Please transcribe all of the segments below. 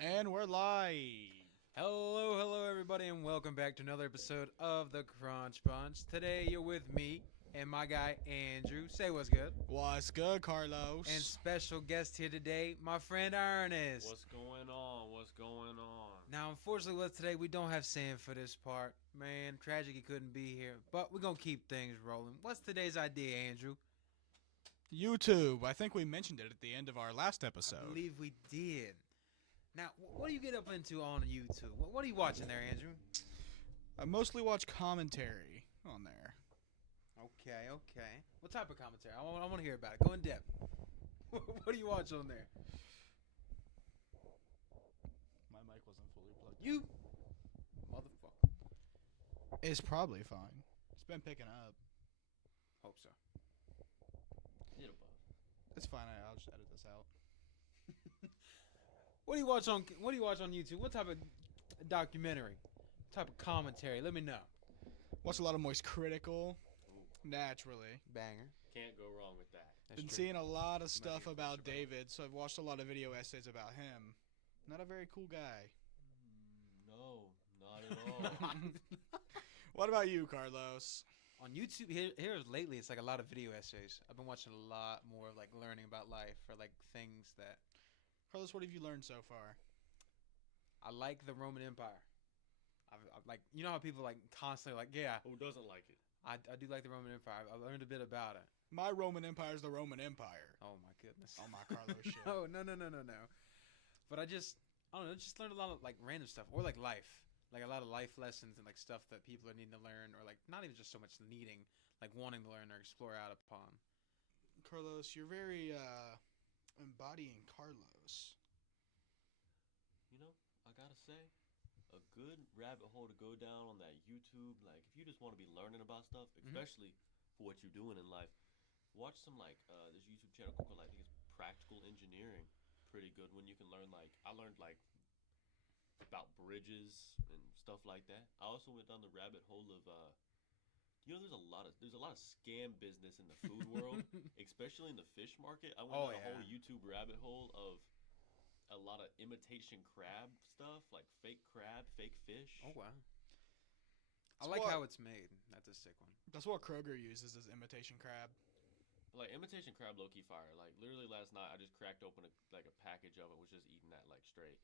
And we're live. Hello, everybody, and welcome back to another episode of the Crunch Bunch. Today, you're with me and my guy Andrew. Say what's good. What's good, Carlos? And special guest here today, my friend Ernest. What's going on? What's going on? Now, unfortunately, with today, we don't have Sam for this part. Man, tragic he couldn't be here, but we're gonna keep things rolling. What's today's idea, Andrew? YouTube. I think we mentioned it at the end of our last I episode. believe we did. Now, what do you get up into on YouTube? What are you watching there, Andrew? I mostly watch commentary on there. Okay. What type of commentary? I want to hear about it. Go in depth. What do you watch on there? My mic wasn't fully plugged. You motherfucker. It's probably fine. It's been picking up. Hope so. It's fine. I'll just edit this out. What do you watch on YouTube? What type of documentary? What type of commentary? Let me know. Watch a lot of Moist Critical. Naturally. Banger. Can't go wrong with that. That's Been true. seeing a lot of stuff get about closer, bro. David, so I've watched a lot of video essays about him. Not a very cool guy. No, not at all. What about you, Carlos? On YouTube here lately, it's like a lot of video essays. I've been watching a lot more of like learning about life or like things that Carlos, what have you learned so far? I like. The Roman Empire. I've like, you know how people like constantly like, yeah, Who doesn't like it? I do like the Roman Empire. I learned a bit about it. My Roman Empire is the Roman Empire. Oh my goodness. Oh my Carlos shit. No. But I don't know, just learned a lot of like random stuff or like life. Like a lot of life lessons and like stuff that people are needing to learn or like not even just so much needing, like wanting to learn or explore out upon. Carlos, you're very embodying Carlos. You know, I gotta say, a good rabbit hole to go down on that YouTube. Like, if you just want to be learning about stuff, especially for what you're doing in life, watch some like this YouTube channel called I think it's Practical Engineering. Pretty good when you can learn like I learned like about bridges and stuff like that. I also went down the rabbit hole of there's a lot of scam business in the food world, especially in the fish market. I went Oh, down a yeah. whole YouTube rabbit hole of a lot of imitation crab stuff, like fake crab, fake fish. Oh wow. I It's like what- how it's made. That's a sick one. That's what Kroger uses as imitation crab. Like imitation crab, low key fire. Like literally last night, I just cracked open a package of it, was just eating that like straight.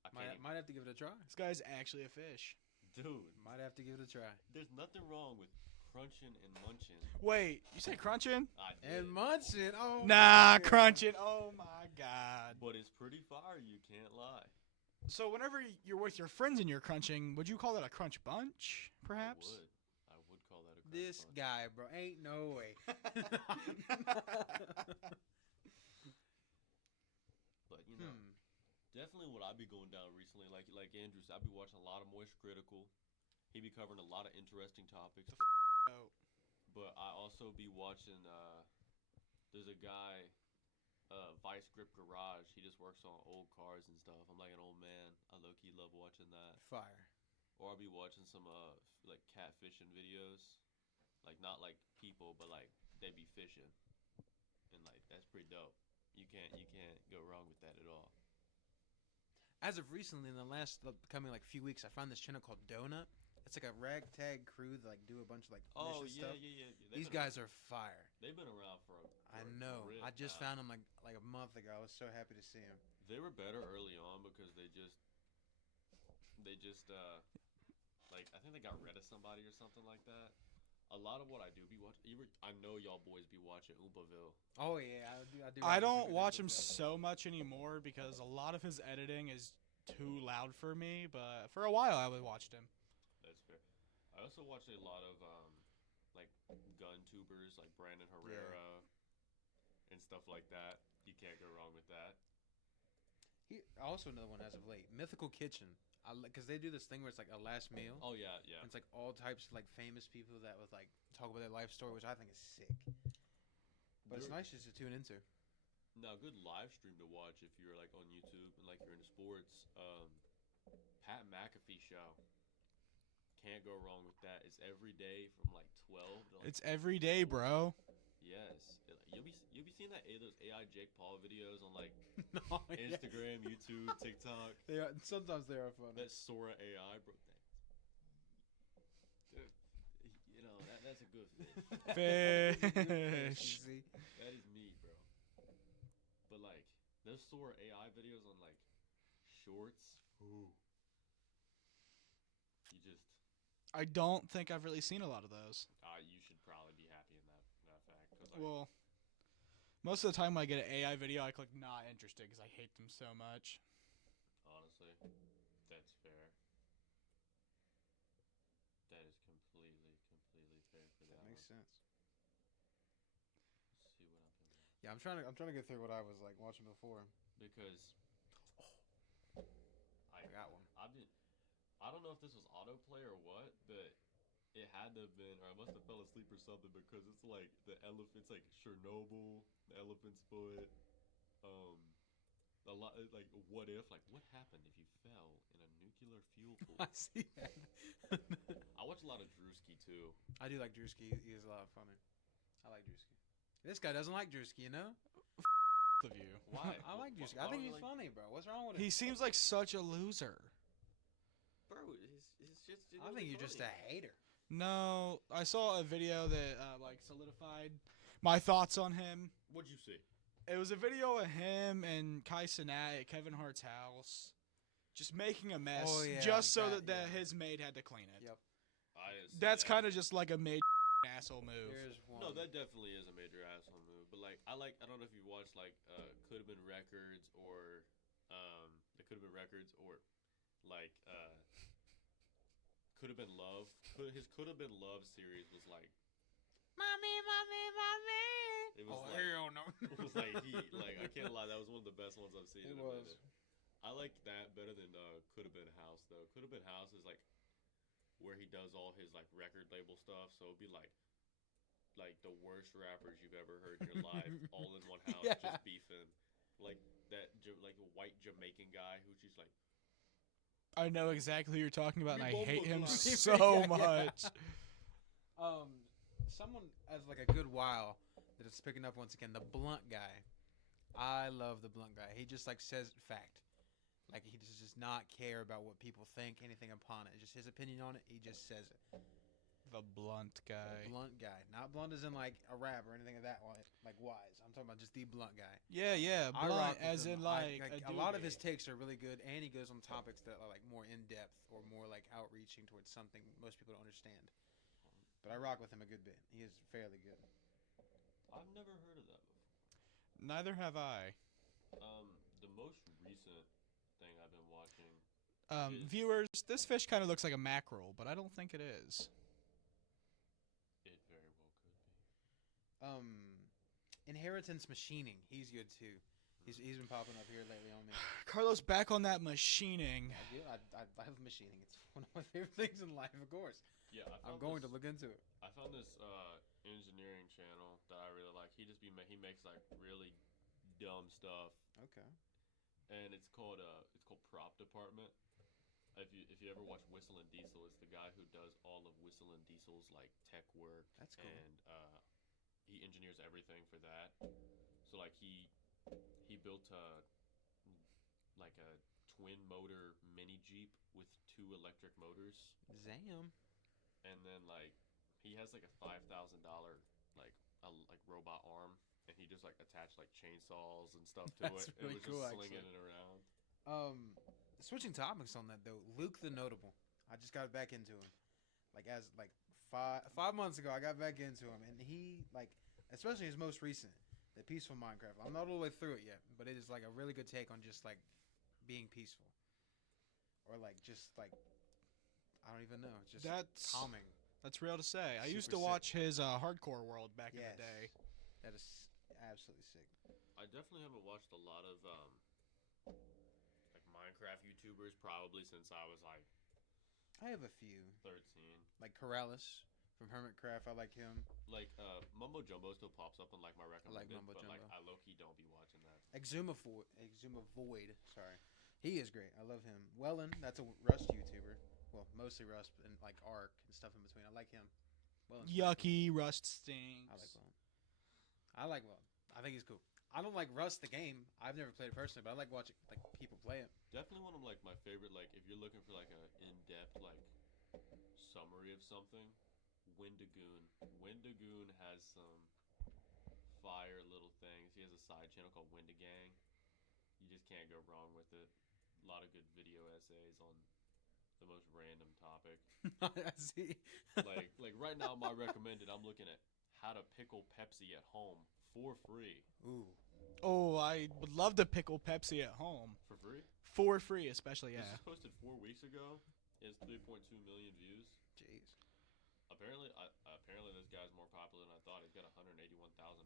I can't, Might have to give it a try. This guy's actually a fish. dude. Might have to give it a try. There's nothing wrong with crunching and munching. Wait, you say crunching? I did, And munching. Oh Nah, my God. crunching. Oh my god. but it's pretty fire. You can't lie. So whenever you're with your friends and you're crunching, would you call that a crunch bunch, perhaps? I would call that a crunch This bunch. guy, bro, ain't no way. But you know, definitely what I've been going down recently. Like Andrew said, I've been watching a lot of Moist Critical. He be covering a lot of interesting topics. Oh, But I also be watching. There's a guy, Vice Grip Garage. He just works on old cars and stuff. I'm like an old man. I low key love watching that. Fire. Or I'll be watching some like catfishing videos, like not like people, but like they be fishing, and like that's pretty dope. You can't go wrong with that at all. As of recently, in the last coming like few weeks, I found this channel called Donut. It's like a ragtag crew that like do a bunch of like Oh mission yeah, stuff. yeah. These guys are fire. They've been around for a I for a know. grip I just now. found them like a month ago. I was so happy to see them. They were better early on because they just like I think they got rid of somebody or something like that. A lot of what I do be watching. I know y'all boys be watching Oompaville. Oh yeah, I do. I don't watch him so much anymore because a lot of his editing is too loud for me. But for a while, I watched him. That's fair. I also watch a lot of like gun tubers like Brandon Herrera and stuff like that. You can't go wrong with that. Also another one as of late, Mythical Kitchen. Because they do this thing where it's like a last meal. Oh yeah, yeah. And it's like all types of like famous people that would like talk about their life story, which I think is sick. But it's There- nice just to tune into. Now, good live stream to watch if you're like on YouTube and like you're into sports. Pat McAfee show. Can't go wrong with that. It's every day from like 12 to like It's every day, bro. yes. You be seeing those AI Jake Paul videos on like No, yeah. Instagram, YouTube, TikTok? They are, sometimes they are funny. That Sora AI, bro. You know that's a good fish. Fish. See? That is me, bro. But like those Sora AI videos on like shorts, ooh. You just I don't think I've really seen a lot of those. you should probably be happy in that fact. 'Cause, like, Well, most of the time when I get an AI video, I click not interested because I hate them so much. honestly, that's fair. That is completely fair for that. That makes sense. Let's see what I've been Yeah, I'm trying to get through what I was like watching before. because I got one. I don't know if this was autoplay or what, but it had to have been, or I must have fell asleep or something because it's like the elephants, like Chernobyl, the elephant's foot, a lot like what if, like what happened if you fell in a nuclear fuel pool? I see that. I watch a lot of Drewski too. I do like Drewski. He is a lot of funny. I like Drewski. This guy doesn't like Drewski, you know? Of you. Why? I like Drewski. Why I think would he's you like- funny, bro. What's wrong with him? He seems like such a loser. Bro, his shit's I think you're just a hater. No, I saw a video that like solidified my thoughts on him. What'd you see? It was a video of him and Kai Cenat at Kevin Hart's house, just making a mess, Oh, yeah, just so that- that yeah. his maid had to clean it. Yep. I didn't see That's that. kind of just like a major asshole move. Here's one. No, that definitely is a major asshole move. But like, I don't know if you watched like Could Have Been Records or the Could Have Been Records or like Could Have Been Love. His Could Have Been Love series was like Mommy. it was Oh, like hell no. it was like I can't lie, that was one of the best ones I've seen It in a was. minute. I like that better than Could Have Been House though. Could Have Been House is like where he does all his like record label stuff, so it'd be like the worst rappers you've ever heard in your life all in one house Yeah. just beefing. Like that like a white Jamaican guy who's just like I know exactly who you're talking about, and I We both hate look him alike. so Yeah. much. Someone as like a good while that it's picking up once again. The Blunt guy. I love the Blunt guy. He just like says fact. Like he just does not care about what people think, anything upon it. Just his opinion on it. He just says it. The blunt guy. The Blunt guy, not Blunt as in like a rap or anything of that like Wise. I'm talking about just the Blunt guy. Yeah, I blunt, rock with as him. in like a lot of his takes are really good, and he goes on topics that are like more in depth or more like outreaching towards something most people don't understand. But I rock with him a good bit. He is fairly good. I've never heard of that before. Neither have I. The most recent thing I've been watching Is- Viewers, this fish kind of looks like a mackerel, but I don't think it is. it very well could be. Inheritance Machining. He's good too. He's been popping up here lately on me. Carlos, back on that machining. I love machining. It's one of my favorite things in life, of course. Yeah, I'm going to look into it. I found this engineering channel that I really like. He makes like really dumb stuff, Okay. and it's called Prop Department. If you ever watch Whistle and Diesel, it's the guy who does all of Whistle and Diesel's like tech work. That's cool. And he engineers everything for that. So like he built a twin motor mini Jeep with 2 electric motors. Zam. And then like he has like a $5,000 like robot arm, and he just like attached like chainsaws and stuff to That's it. really It was cool, just slinging actually. it around. Switching topics on that though, Luke the Notable. I just got back into him. Like as like 5 months ago, I got back into him, and he like, especially his most recent, the Peaceful Minecraft. I'm not all the way through it yet, but it is like a really good take on just like being peaceful, or like just like I don't even know, just That's calming. That's real to say. I used Super to sick. watch his Hardcore World back in Yes. the day. That is absolutely sick. I definitely haven't watched a lot of like Minecraft YouTubers probably since I was like I have a few 13. like Corrales from Hermitcraft. I like him. Like Mumbo Jumbo still pops up on like my recommended, Mumbo but like Jumbo. I low key don't be watching that. Exuma Void. Sorry, he is great. I love him. Wellen, that's a Rust YouTuber. Well, mostly Rust and like Ark and stuff in between. I like him. Wellen's pretty cool. Yucky, rust stings. I like Wellen. I like Wellen. I think he's cool. I don't like Rust the game. I've never played it personally, but I like watching like people play it. Definitely one of like my favorite. Like if you're looking for like a in-depth like summary of something, Wendigoon. Wendigoon has some fire little things. He has a side channel called Wendigang. You just can't go wrong with it. A lot of good video essays on the most random topic. I see. like right now, my recommended. I'm looking at how to pickle Pepsi at home for free. Ooh. Oh, I would love to pickle Pepsi at home For free? for free, especially. This Yeah. was posted 4 weeks ago. It has 3.2 million views. Jeez. Apparently this guy's more popular than I thought. He's got 181,000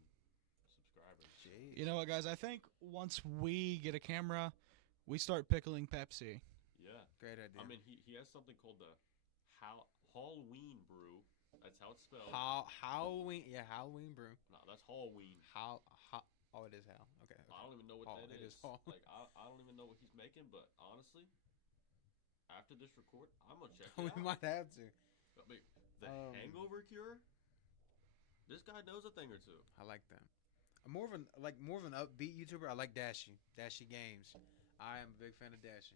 subscribers. Jeez. You know what, guys? I think once we get a camera, we start pickling Pepsi. Yeah. Great idea. I mean, he has something called the Halloween Brew. That's how it's spelled. Halloween. Yeah, Halloween brew. No, that's Halloween. Oh, it is Hal. Okay. I don't even know what Hall, that it is. is Hall. Like, I don't even know what he's making, but honestly, after this record, I'm going to check it we out. might have to. I mean, the hangover cure? This guy knows a thing or two. I like that. I'm more of an upbeat YouTuber. I like Dashy Games. I am a big fan of Dashy.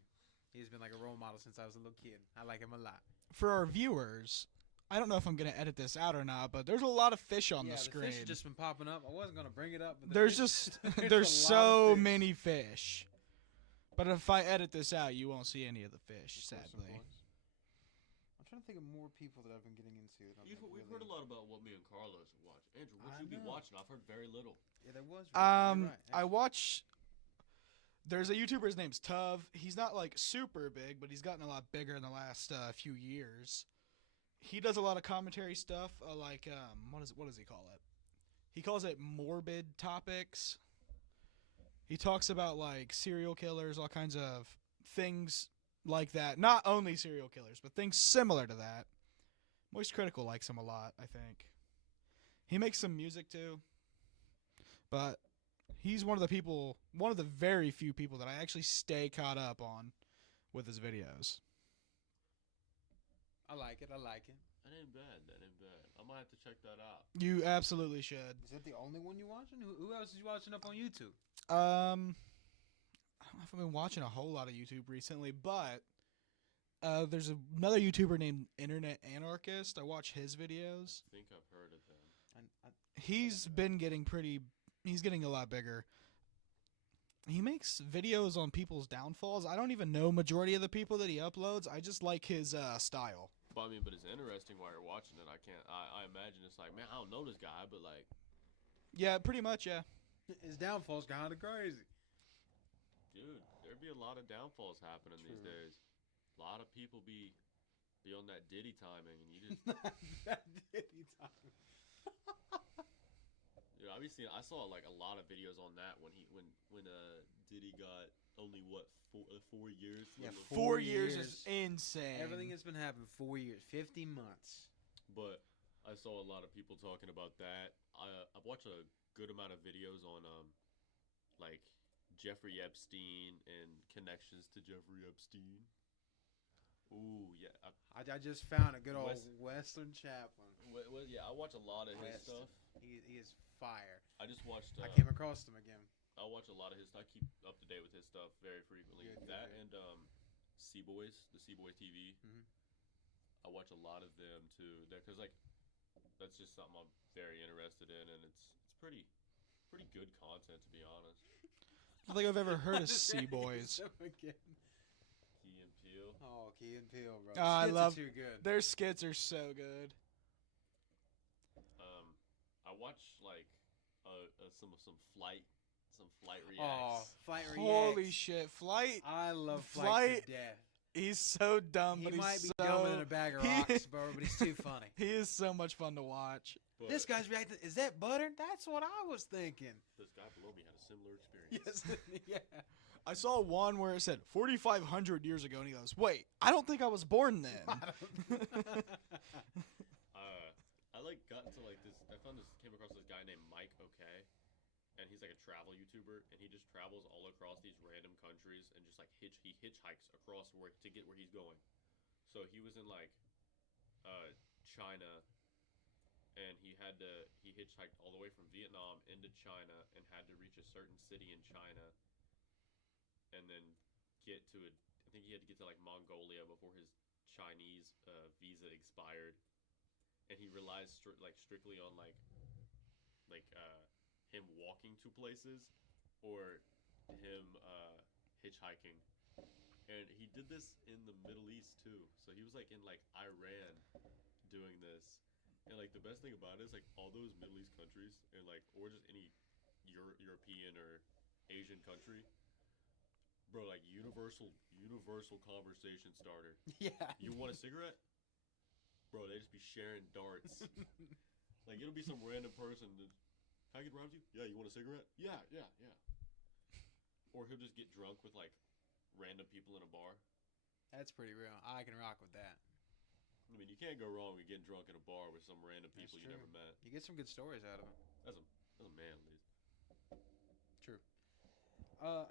He's been like a role model since I was a little kid. I like him a lot. For our viewers, I don't know if I'm gonna edit this out or not, but there's a lot of fish on the screen. fish have just been popping up. I wasn't gonna bring it up, but There's just there's so many fish. But if I edit this out, you won't see any of the fish, sadly. I'm trying to think of more people that I've been getting into. We've heard a lot about what me and Carlos watch. Andrew, what I you be know. watching? I've heard very little. Yeah, there was. You're right, I watch. There's a YouTuber. His name's Tuv. He's not like super big, but he's gotten a lot bigger in the last few years. He does a lot of commentary stuff, like what does he call it? He calls it morbid topics. He talks about like serial killers, all kinds of things like that. Not only serial killers, but things similar to that. Moist Critical likes him a lot, I think. He makes some music too. But he's one of the very few people that I actually stay caught up on with his videos. I like it. That ain't bad. I might have to check that out. You absolutely should. Is that the only one you watching? Who else is you watching up on YouTube? I don't know if I've been watching a whole lot of YouTube recently, but there's another YouTuber named Internet Anarchist. I watch his videos. I think I've heard of him. He's getting a lot bigger. He makes videos on people's downfalls. I don't even know majority of the people that he uploads. I just like his style. But it's interesting while you're watching it. I imagine it's like, man, I don't know this guy, but like, Yeah, pretty much, yeah. His downfall's kind of crazy. dude, there'd be a lot of downfalls happening these days. A lot of people be on that Diddy timing, and you just, dude, I saw like a lot of videos on that when Diddy got only 4 years. Yeah, 4 years. years is insane. Everything that's been happening 4 years, 50 months. But I saw a lot of people talking about that. I've watched a good amount of videos on like Jeffrey Epstein and connections to Jeffrey Epstein. Ooh, yeah. I just found a good old Western Chaplain. Yeah, I watch a lot of his stuff. He is fire. I just watched. I came across him again. I watch a lot of his. I keep up to date with his stuff very frequently. Good, that good. and C-Boys, the C-Boy TV. Mhm. I watch a lot of them too, because like that's just something I'm very interested in, and it's pretty good content, to be honest. I don't think I've ever heard of C-Boys. Again. Key and Peele. Oh, Key and Peele, bro. I Skits are love- too good. Their skits are so good. I watch like some flight reacts. Oh, Flight Reacts. Holy shit, Flight. I love Flight Flight- to death. He's so dumb, He but might he's be so dumber than a bag of he- rocks, bro, but he's too funny. He is so much fun to watch. But This guy's reacting. Is that butter? That's what I was thinking. this guy below me had a similar experience. Yes. Yeah. I saw one where it said 4,500 years ago, and he goes, "Wait, I don't think I was born then." I like got into like this. Came across this guy named Mike Okay, and he's like a travel YouTuber, and he just travels all across these random countries and just like he hitchhikes across to get where he's going. So he was in like China, and he hitchhiked all the way from Vietnam into China and had to reach a certain city in China, and then get to a. I think he had to get to like Mongolia before his Chinese visa expired, and he relies strictly on him walking to places or him hitchhiking. And he did this in the Middle East too. So he was like in like Iran doing this. And like the best thing about it is like all those Middle East countries and like or just any European or Asian country, bro, like universal conversation starter. Yeah. You want a cigarette? Bro, they just be sharing darts. Like it'll be some random person that, can I get around you? Yeah, you want a cigarette? Yeah. Or he'll just get drunk with like random people in a bar. That's pretty real. I can rock with that. I mean, you can't go wrong with getting drunk in a bar with some random That's people you true. never met. You get some good stories out of him. That's a man, at least. True.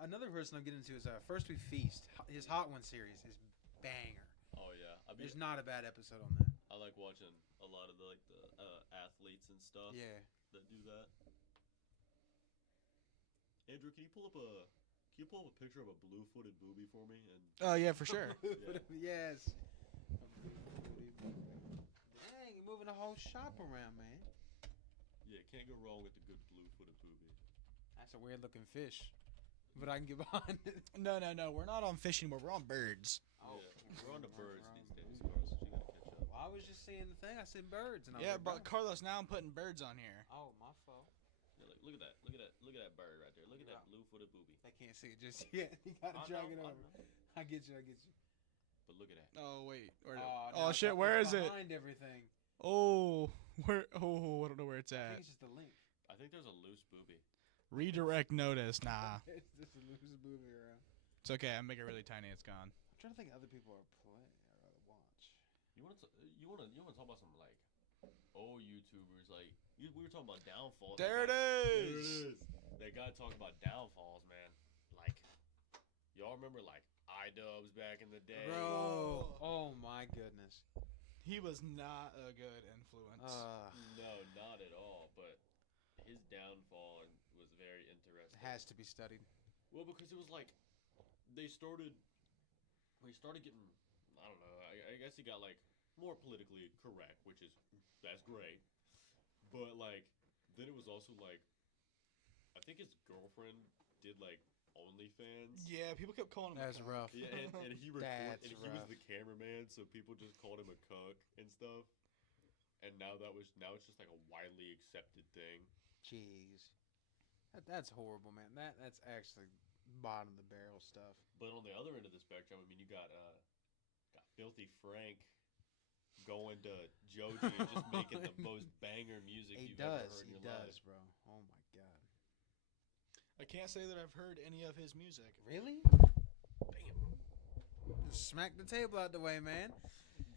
Another person I'm getting into is First We Feast. His Hot One series is banger. Oh yeah, There's not a bad episode on that. I like watching a lot of the athletes and stuff Yeah. that do that. Andrew, can you pull up a picture of a blue-footed booby for me? And Oh yeah, for sure. Yes. Dang, you're moving the whole shop around, man. yeah, can't go wrong with the good blue-footed booby. That's a weird looking fish, but I can get behind it. No, we're not on fish anymore. We're on birds. Oh, Yeah, we're on the birds wrong. these days, Carlos. You gotta catch up. Well, I was just saying the thing. I said birds, and I was Yeah, like, but birds. Carlos, now I'm putting birds on here. Oh, my fault. Yeah, look at that bird right there. Look at that blue-footed booby. They can't see it just yet. You gotta drag it over. I get you. But look at that. Oh wait. No, Shit, it's where is it? behind everything. Oh, where? Oh, I don't know where it's I at. think it's just a link. I think there's a loose booby. Redirect notice. Nah, It's just a loose movie around. it's okay. I make it really tiny. It's gone. I'm trying to think of other people are playing or watch. You want to talk about some like old YouTubers like we were talking about downfalls. There it is. That guy talking about downfalls, man. Like y'all remember like iDubbbz back in the day? Bro, oh my goodness. He was not a good influence. No, not at all. But his downfall was very interesting. It has to be studied. Well, because it was like he started getting, I don't know, I guess he got like more politically correct, that's great. But like then it was also like I think his girlfriend did like OnlyFans. Yeah, people kept calling him. That's a cuck. rough. Yeah, and he That's he rough. was the cameraman, so people just called him a cuck and stuff. And now it's just like a widely accepted thing. Jeez. That's horrible, man. That's actually bottom of the barrel stuff. But on the other end of the spectrum, I mean, you got Filthy Frank going to Joji and just making the most banger music you've ever heard in your life. Bro. Oh my god. I can't say that I've heard any of his music. Really? Just smack the table out the way, man.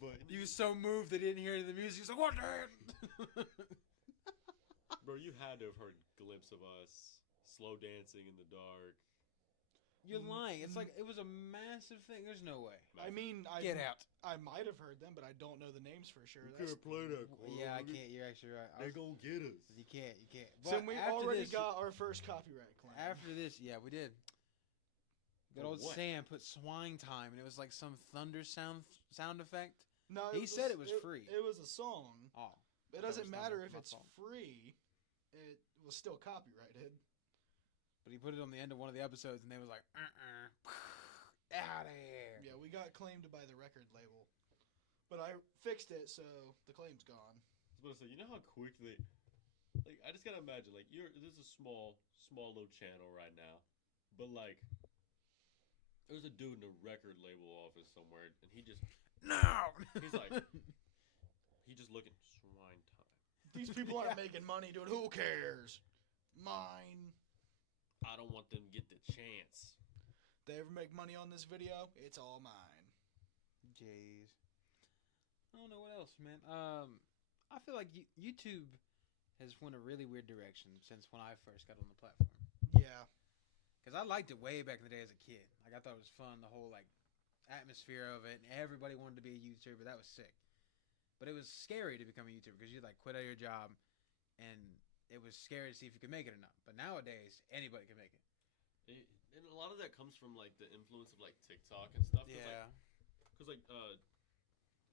But He was so moved that he didn't hear the music. He's like, what the heck? bro, you had to have heard glimpse of us slow dancing in the dark. You're lying. It's like it was a massive thing. There's no way. I mean, Get out. I might have heard them, but I don't know the names for sure. You That's, can't play that. Carl. Yeah, I can't. You're actually right. They're gonna get us. You can't. so But we after already this- got our first copyright claim. After this, yeah, we did. Good For old what? Sam put swine time, and it was like some thunder sound effect. No, He said it was free. It was a song. Oh, It That doesn't was matter thunder. if My it's fault. free. It was still copyrighted. but he put it on the end of one of the episodes, and they was like, out of here. Yeah, we got claimed by the record label, but I fixed it, so the claim's gone. I was about to say, you know how quick they, like, I just gotta imagine, like, this is a small little channel right now, but like, there's a dude in a record label office somewhere, and he just, No. he's like, he just looking swine time. These people aren't making money, dude. Who cares? Mine. I don't want them to get the chance. They ever make money on this video? It's all mine. Jeez. I don't know what else, man. I feel like YouTube has went a really weird direction since when I first got on the platform. Yeah. Because I liked it way back in the day as a kid. Like, I thought it was fun, the whole, like, atmosphere of it, and everybody wanted to be a YouTuber. That was sick. But it was scary to become a YouTuber because you'd, like, quit out of your job, and it was scary to see if you could make it or not. But nowadays, anybody can make it. And a lot of that comes from like the influence of like TikTok and stuff. Because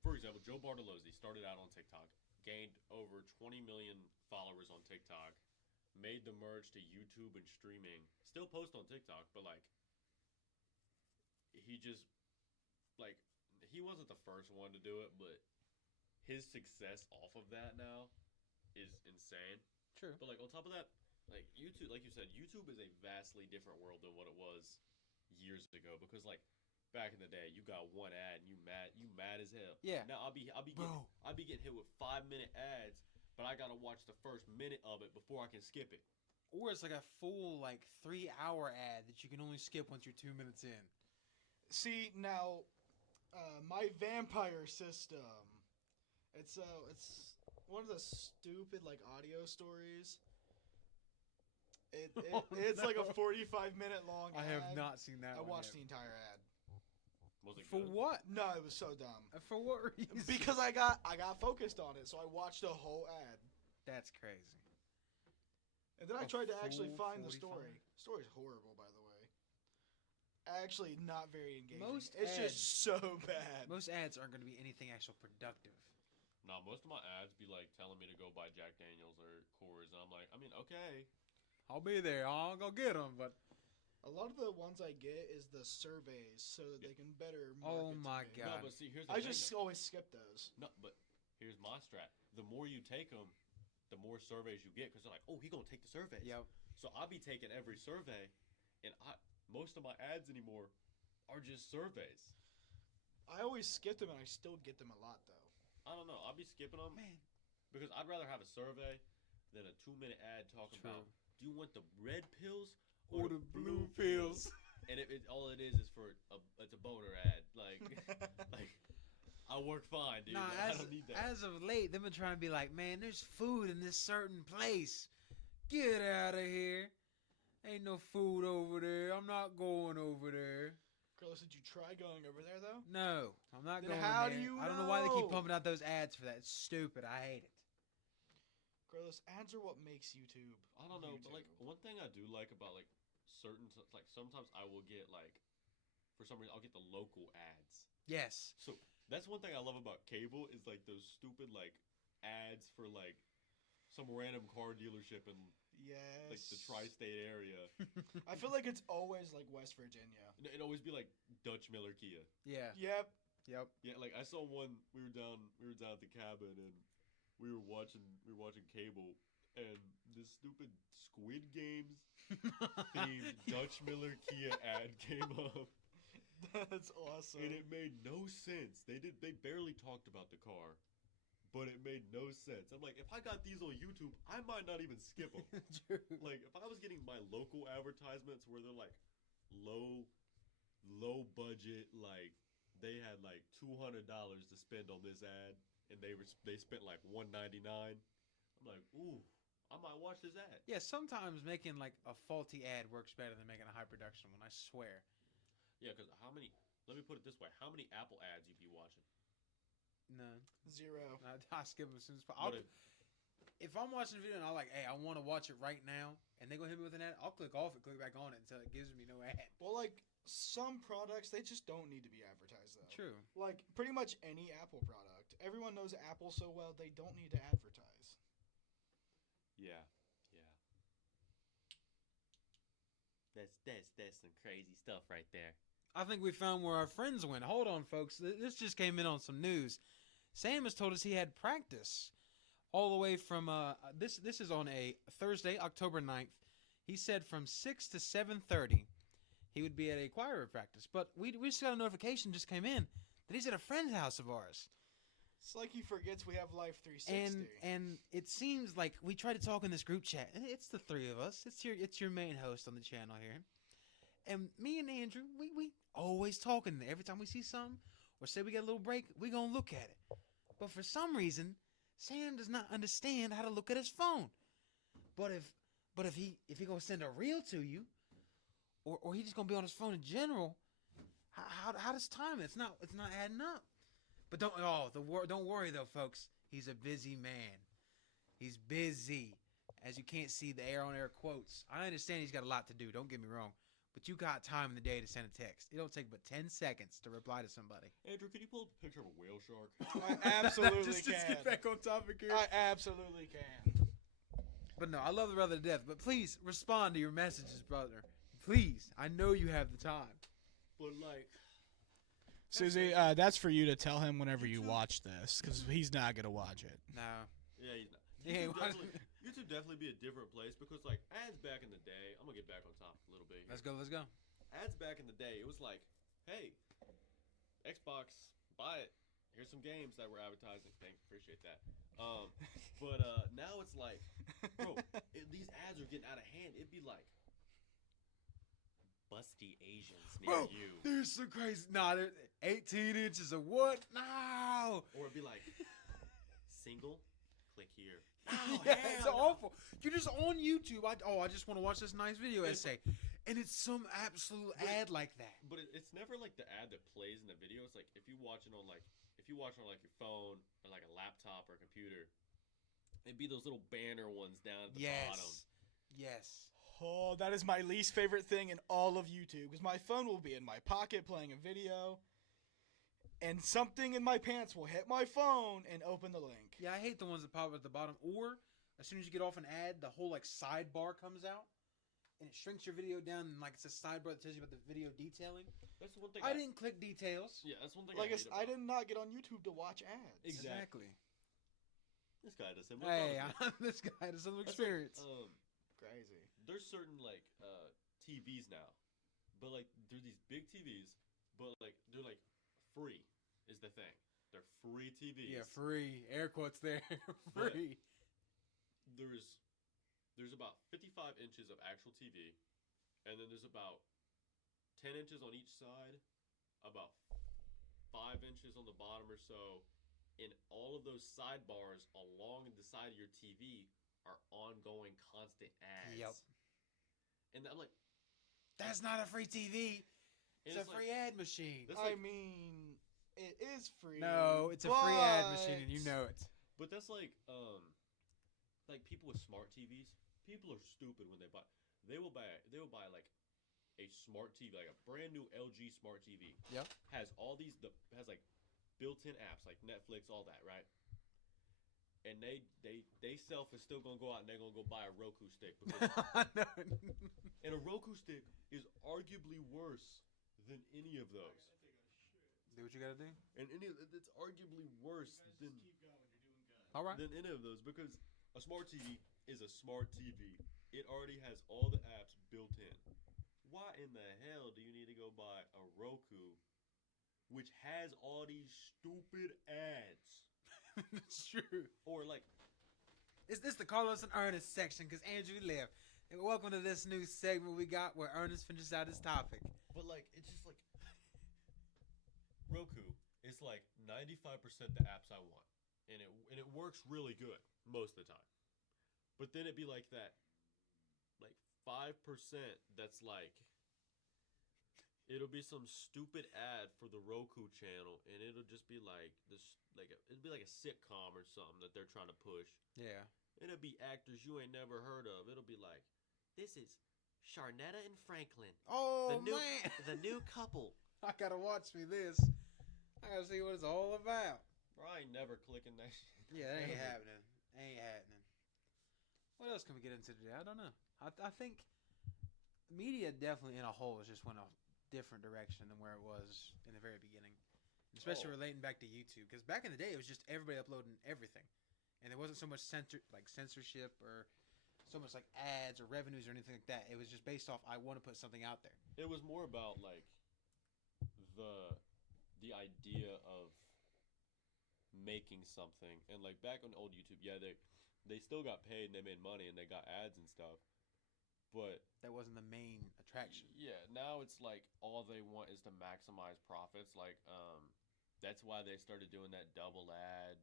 for example, Joe Bartolozzi started out on TikTok, gained over 20 million followers on TikTok, made the merge to YouTube and streaming. Still post on TikTok, but like he just like he wasn't the first one to do it, but his success off of that now is insane. True. But like on top of that, like YouTube, like you said, YouTube is a vastly different world than what it was years ago. Because like back in the day, you got one ad and you mad as hell. Yeah. Now I'll be getting hit with 5-minute ads, but I gotta watch the first minute of it before I can skip it. Or it's like a full 3-hour ad that you can only skip once you're 2 minutes in. See, now, my vampire system. It's one of the stupid audio stories. It's like a 45-minute long I ad. have not seen that. I one watched yet. the entire ad. Was it For good? what? No, it was so dumb. For what reason? Because I got focused on it, so I watched the whole ad. That's crazy. And then I A tried to actually full find the 45? story. The story's horrible, by the way. Actually, not very engaging. Ads- It's just so bad. Most ads aren't going to be anything actual productive. No, most of my ads be like telling me to go buy Jack Daniels or Coors, and I'm like, I mean, okay. I'll be there. I'll go get them. But A lot of the ones I get is the surveys, so that they can better market Oh to my me. God. No, but see, here's the I thing. just always skip those. No, but here's my strat. The more you take them, the more surveys you get, because they're like, oh, he gonna take the surveys. yep. So I'll be taking every survey, and most of my ads anymore are just surveys. I always skip them, and I still get them a lot, though. I don't know. I'll be skipping them Man. because I'd rather have a survey than a 2-minute ad talking True. about, do you want the red pills Or the blue pills. And all it is for it's a boner ad. Like I work fine, dude. Nah, I don't need that. as of late, they've been trying to be like, man, there's food in this certain place. Get out of here. Ain't no food over there. I'm not going over there. Carlos, did you try going over there, though? No, I'm not Then going how there. do you I don't know why they keep know? pumping out those ads for that. It's stupid. I hate it. Carlos, ads are what makes YouTube. I don't know, but like YouTube. one thing I do like about like certain sometimes I will get for some reason I'll get the local ads. Yes. So that's one thing I love about cable is like those stupid ads for some random car dealership in Yes. the tri-state area. I feel like it's always West Virginia. And it'd always be like Dutch Miller Kia. Yeah. Yep. Yep. Yeah, like I saw one. We were down at the cabin and we were watching cable, and this stupid Squid Games themed Dutch Miller Kia ad came up, That's awesome. and it made no sense. They barely talked about the car, but it made no sense. I'm like, if I got these on YouTube, I might not even skip them. True. Like if I was getting my local advertisements where they're like low budget, like they had $200 to spend on this ad, and they spent $199. I'm like, ooh, I might watch this ad. Yeah, sometimes making a faulty ad works better than making a high production one, I swear. Yeah, because let me put it this way, how many Apple ads you be watching? None. Zero. I skip them as soon as possible. If I'm watching a video and I'm like, hey, I want to watch it right now, and they go hit me with an ad, I'll click off and click back on it until it gives me no ad. Well, some products, they just don't need to be advertised, though. True. Pretty much any Apple product. Everyone knows Apple so well, they don't need to advertise. Yeah. That's some crazy stuff right there. I think we found where our friends went. Hold on, folks. This just came in on some news. Sam has told us he had practice all the way from this is on a Thursday, October 9th. He said from 6 to 7:30 he would be at a choir practice. But we just got a notification just came in that he's at a friend's house of ours. It's like he forgets we have Life 360. And it seems like we tried to talk in this group chat. And it's the three of us. It's your main host on the channel here. And me and Andrew, we always talking. Every time we see something or say we got a little break, we gonna look at it. But for some reason, Sam does not understand how to look at his phone. But if he gonna send a reel to you, or he just gonna be on his phone in general, how does time? It's not adding up. But don't worry though, folks. He's a busy man. He's busy. as you can't see the air on air quotes. I understand he's got a lot to do. Don't get me wrong. But you got time in the day to send a text. It don't take but 10 seconds to reply to somebody. Andrew, can you pull up a picture of a whale shark? I absolutely just can. get back on topic here. I absolutely can. But no, I love the brother to death. But please respond to your messages, brother. Please. I know you have the time. But like, Susie, that's for you to tell him whenever you watch this, because he's not gonna watch it. No. yeah, he's not. Yeah, YouTube definitely be a different place because like ads back in the day. I'm gonna get back on top a little bit. Let's go. Ads back in the day, it was like, hey, Xbox, buy it. Here's some games that we're advertising. Appreciate that. But now it's like, bro, these ads are getting out of hand. It'd be like, busty Asians near Bro, you, there's some crazy. Nah, they're 18 inches of what? No. or it'd be like, single, click here. Yeah, it's awful. You're just on YouTube. I just want to watch this nice video essay, and it's some absolute ad like that. But it's never like the ad that plays in the video. It's like if you watch it on like your phone or like a laptop or a computer, it'd be those little banner ones down at the bottom. Yes. Oh, that is my least favorite thing in all of YouTube, because my phone will be in my pocket playing a video, and something in my pants will hit my phone and open the link. Yeah, I hate the ones that pop up at the bottom. Or as soon as you get off an ad, the whole like sidebar comes out, and it shrinks your video down, and like it's a sidebar that tells you about the video detailing. That's the one thing. I didn't click details. Yeah, that's one thing. Like I did not get on YouTube to watch ads. Exactly. This guy does similar. Hey, problems. this guy has some That's experience. Like, Crazy. there's certain like TVs now, but like they're these big TVs, but like they're like free is the thing. They're free TVs. Yeah, free. Air quotes there. But Free. There's about 55 inches of actual TV, and then there's about 10 inches on each side, about 5 inches on the bottom or so, and all of those sidebars along the side of your TV are ongoing constant ads. Yep. And I'm like, That's not a free TV. and It's a free ad machine. That's I like, mean, it is free. No, it's a free ad machine, and you but- know it. but that's like people with smart TVs. People are stupid when they buy. They will buy like a smart TV, like a brand new LG smart TV. Yep. Has all these has like built-in apps like Netflix, all that, right? And they self is still gonna go out and they're gonna go buy a Roku stick because and a Roku stick is arguably worse than any of those. Do what you gotta do. And it's arguably worse than All right. than any of those because a smart TV is a smart TV. It already has all the apps built in. Why in the hell do you need to go buy a Roku, which has all these stupid ads? It's true. Or like, Is this the Carlos and Ernest section? Because Andrew left. And welcome to this new segment we got where Ernest finishes out his topic. but like, it's just like Roku is like 95% the apps I want, and it works really good most of the time. But then it'd be like that, like 5% that's like, it'll be some stupid ad for the Roku channel, and it'll just be like this, it'll be like a sitcom or something that they're trying to push. Yeah. It'll be actors you ain't never heard of. It'll be like, this is Sharnetta and Franklin, Oh, the new man. the new couple. I gotta watch me this. I gotta see what it's all about. Bro, I ain't never clicking that shit. Yeah, that ain't happening. Ain't happening. What else can we get into today? I don't know. I think media definitely in a whole has just went a different direction than where it was in the very beginning. Especially Oh. relating back to YouTube. Because back in the day, it was just everybody uploading everything. And there wasn't so much censorship or so much like ads or revenues or anything like that. It was just based off, I want to put something out there. It was more about like the idea of making something, and like back on old YouTube, yeah, they still got paid and they made money and they got ads and stuff, but That wasn't the main attraction. yeah, now it's like all they want is to maximize profits. Like that's why they started doing that double ad.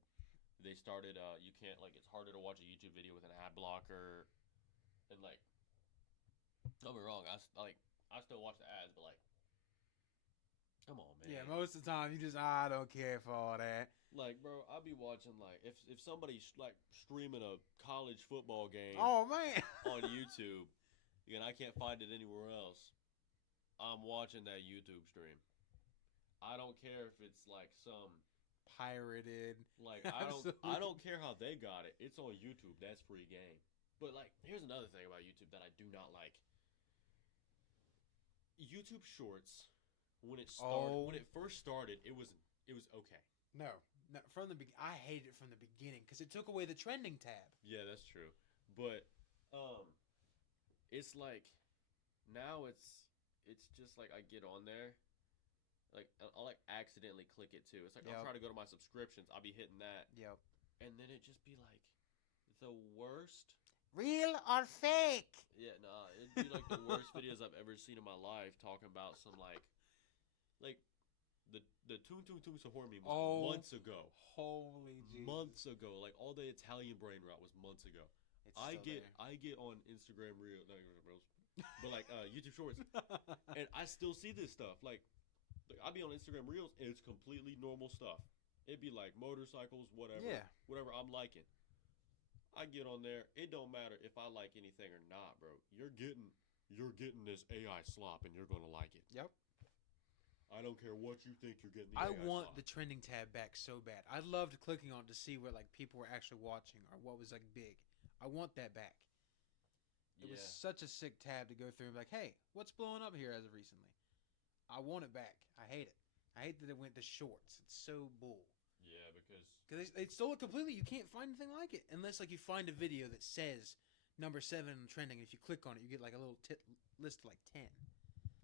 They started you can't, like, it's harder to watch a YouTube video with an ad blocker, and like, don't be wrong, I still watch the ads, but like, come on, man. Yeah, most of the time you just, I don't care for all that. Like, bro, I'll be watching like if somebody's like streaming a college football game Oh man. on YouTube, and I can't find it anywhere else, I'm watching that YouTube stream. I don't care if it's like some Pirated. like I Absolutely. don't care how they got it. It's on YouTube. That's free game. But like, here's another thing about YouTube that I do not like. YouTube Shorts, when it first started, it was okay. No, no. I hated it from the beginning because it took away the trending tab. Yeah, that's true. But it's like now it's just like I get on there, like I'll like accidentally click it too. It's like I'll Yep. try to go to my subscriptions. I'll be hitting that, Yep. and then it just be like the worst. Real or fake? Yeah, nah, it'd be like the worst videos I've ever seen in my life, talking about some like the Toon Toon Toon Sahur meme was Oh. months ago. Holy Jesus. Months ago, like all the Italian brain rot was months ago. It's I still get on Instagram Reels, not Instagram Reels, but like YouTube Shorts, and I still see this stuff. Like I be on Instagram Reels, and it's completely normal stuff. It'd be like motorcycles, whatever, Yeah. whatever I'm liking. I get on there. It don't matter if I like anything or not, bro. You're getting this AI slop, and you're gonna like it. Yep. I don't care what you think you're getting. I AI want slop. the trending tab back so bad. I loved clicking on it to see where like people were actually watching or what was like big. I want that back. It was such a sick tab to go through and be like, hey, what's blowing up here as of recently? I want it back. I hate it. I hate that it went to shorts. It's so bull. Yeah, because Because they stole it completely. You can't find anything like it unless like you find a video that says number 7 in trending. If you click on it, you get like a little list of like 10.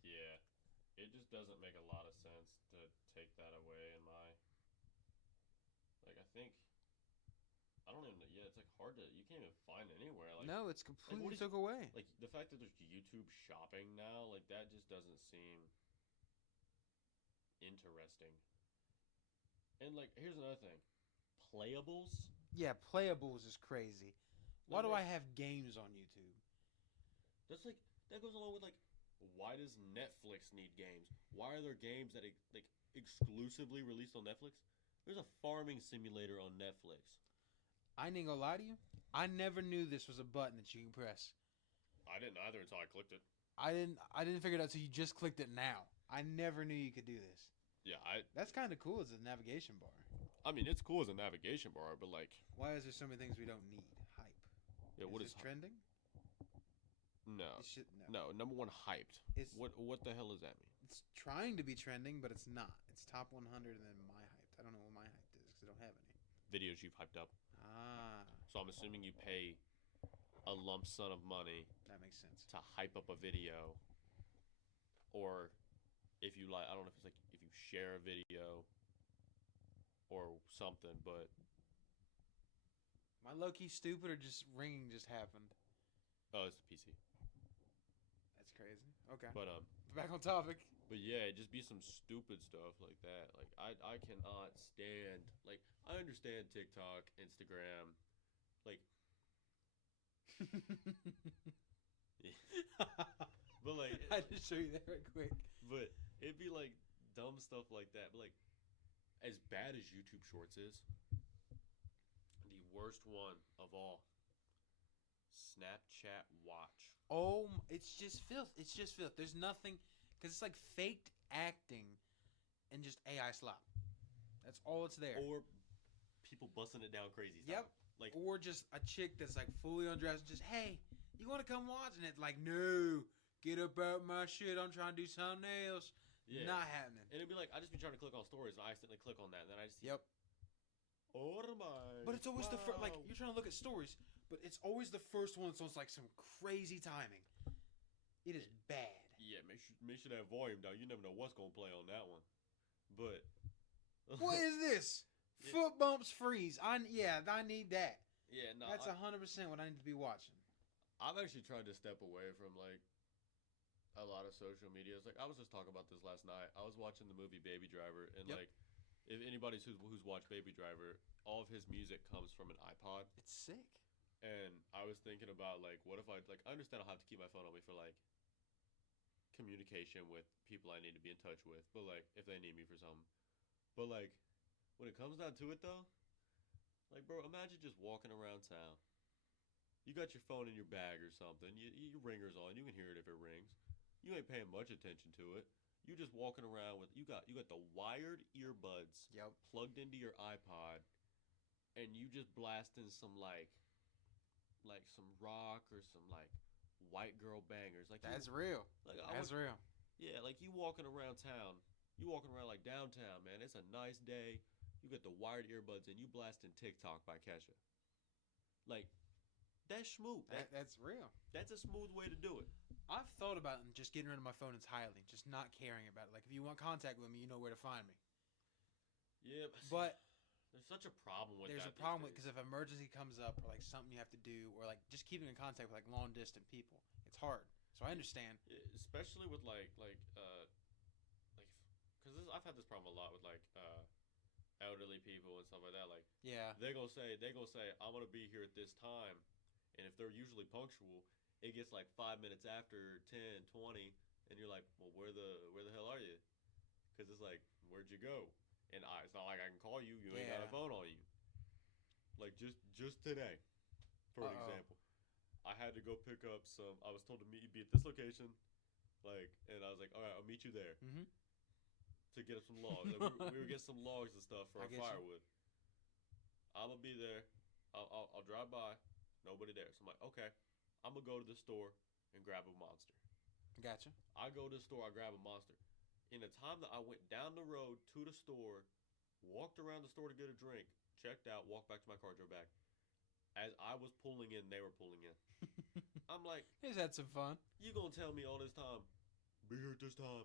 yeah, it just doesn't make a lot of sense to take that away. In my like, I think I don't even. Yeah, it's like hard to. You can't even find it anywhere. Like No, it's completely is- took away. like the fact that there's YouTube shopping now, like that just doesn't seem interesting. And like, here's another thing, playables. Yeah, playables is crazy. Why do Like, I have games on YouTube? That's like that goes along with like, why does Netflix need games? Why are there games that like exclusively released on Netflix? There's a farming simulator on Netflix. I ain't gonna lie to you. I never knew this was a button that you can press. I didn't either until I clicked it. I didn't figure it out until you just clicked it now. I never knew you could do this. Yeah, That's kind of cool as a navigation bar. I mean, it's cool as a navigation bar, but like, Why is there so many things we don't need? Hype. yeah, what is is this trending? no, It should, no. Number one, hyped. It's What the hell does that mean? it's trying to be trending, but it's not. It's top 100 and then my hyped. I don't know what my hyped is because I don't have any. Videos you've hyped up. Ah, So I'm assuming you pay a lump sum of money that makes sense. to hype up a video, or if you like, I don't know if it's like if you share a video or something, but My low key stupid or just ringing just happened. oh, it's the PC. That's crazy. Okay, But back on topic. but yeah, it just be some stupid stuff like that. Like I cannot stand. Like I understand TikTok, Instagram, like but like I had to show you that right quick. but it'd be like dumb stuff like that. But like as bad as YouTube Shorts is, the worst one of all, Snapchat Watch. Oh, it's just filth. It's just filth. There's nothing, because it's like faked acting and just AI slop. That's all it's there. Or people busting it down crazy. Yep. Like Or just a chick that's like fully undressed, just, hey, you want to come watch? And it's like, no, get up out my shit. I'm trying to do thumbnails. yeah. Not happening. And it'd be like I just be trying to click on stories and I accidentally click on that and then I just see Yep. oh my. But it's always the first, like, wow. you're trying to look at stories, but it's always the first one that's on like some crazy timing. It is bad. Yeah, make sure that volume down. You never know what's gonna play on that one. But What is this? Yeah. Foot bumps freeze. I need that. yeah, no, That's 100% what I need to be watching. I've actually tried to step away from like a lot of social medias. Like I was just talking about this last night. I was watching the movie Baby Driver, and Yep. like if anybody's who's watched Baby Driver, all of his music comes from an iPod. It's sick. And I was thinking about like, what if I like? I understand I'll have to keep my phone on me for like communication with people I need to be in touch with, but like if they need me for something, but like when it comes down to it, though, like, bro, imagine just walking around town. You got your phone in your bag or something. Your ringer's on. You can hear it if it rings. You ain't paying much attention to it. You just walking around with you got the wired earbuds Yep. plugged into your iPod, and you just blasting some like some rock or some like white girl bangers. Like That's you, real. like That's real. yeah, like you walking around town. You walking around like downtown, man. It's a nice day. You got the wired earbuds and you blasting TikTok by Kesha. Like that's smooth. That's real. That's a smooth way to do it. I've thought about just getting rid of my phone entirely, just not caring about it. Like, if you want contact with me, you know where to find me. Yeah, But there's such a problem with there's that. a problem with because if emergency comes up or like something you have to do or like just keeping in contact with like long distant people, it's hard. So I understand. Especially with like because I've had this problem a lot with like elderly people and stuff like that. Like Yeah. they're gonna say I'm gonna be here at this time, and if they're usually punctual, it gets like 5 minutes after 10, 20, and you're like, well, where the hell are you? Because it's like, where'd you go? And it's not like I can call you. You ain't got a phone on you. Like just today, for an example, I had to go pick up some. I was told to be at this location, like, and I was like, all right, I'll meet you there to get some logs. Like, we would get some logs and stuff for our firewood. I'm gonna be there. I'll drive by. Nobody there. So I'm like, okay, I'm gonna go to the store and grab a monster. Gotcha. I go to the store. I grab a monster. In the time that I went down the road to the store, walked around the store to get a drink, checked out, walked back to my car, drove back. As I was pulling in, they were pulling in. I'm like, He's had some fun. you gonna tell me all this time, be here at this time,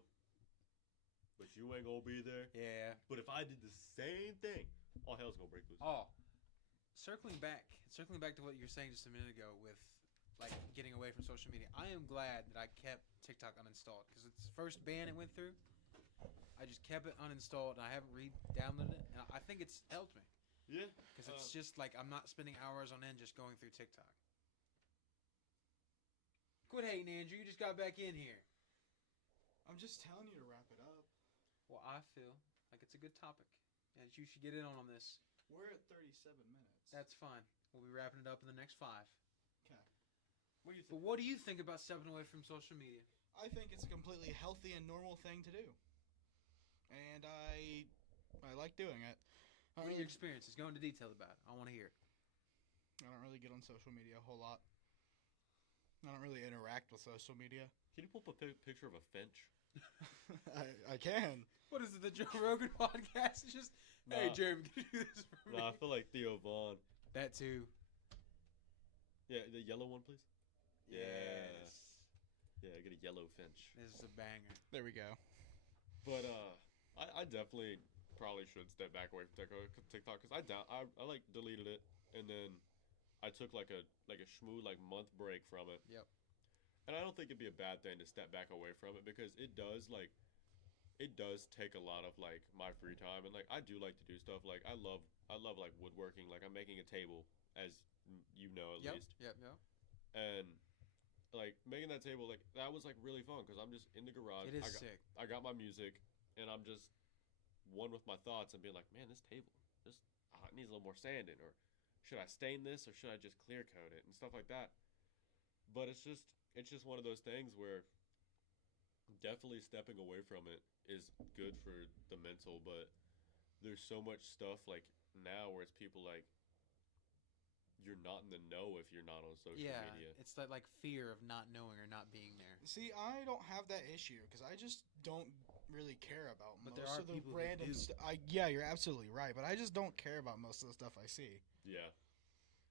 but you ain't gonna be there? Yeah. But if I did the same thing, all hell's gonna break loose. Oh, circling back to what you were saying just a minute ago with like getting away from social media. I am glad that I kept TikTok uninstalled because it's the first ban it went through. I just kept it uninstalled and I haven't re-downloaded it, and I think it's helped me Yeah. because it's just like I'm not spending hours on end just going through TikTok. Quit hating, Andrew. You just got back in here. I'm just telling you to wrap it up. Well, I feel like it's a good topic, and you should get in on this. We're at 37 minutes. That's fine. We'll be wrapping it up in the next 5. Okay. What do you But think? what do you think about stepping away from social media? I think it's a completely healthy and normal thing to do. And I like doing it. What are your experiences? Go into detail about it. I want to hear it. I don't really get on social media a whole lot. I don't really interact with social media. Can you pull up a picture of a finch? I can. What is it, the Joe Rogan podcast? It's just, hey, Nah. Jeremy, can you do this for me? No, I feel like Theo Vaughn. That too. Yeah, the yellow one, please. Yes. Yeah, get a yellow finch. This is a banger. There we go. But I definitely probably should step back away from TikTok because I like deleted it and then I took like a schmoo month break from it. Yep. And I don't think it'd be a bad thing to step back away from it because it does take a lot of like my free time, and like I do like to do stuff. Like I love like woodworking. Like I'm making a table, as you know at least. Yep. And like making that table, like that was like really fun because I'm just in the garage. It is sick. I got my music, and I'm just one with my thoughts and being like, man, this table just it needs a little more sanding, or should I stain this, or should I just clear coat it and stuff like that. But it's just one of those things where definitely stepping away from it is good for the mental, but there's so much stuff like now where it's people like you're not in the know if you're not on social media. It's that like fear of not knowing or not being there. See, I don't have that issue because I just don't really care about But there most are of the people that random do. stuff. Yeah, you're absolutely right, but I just don't care about most of the stuff I see. Yeah.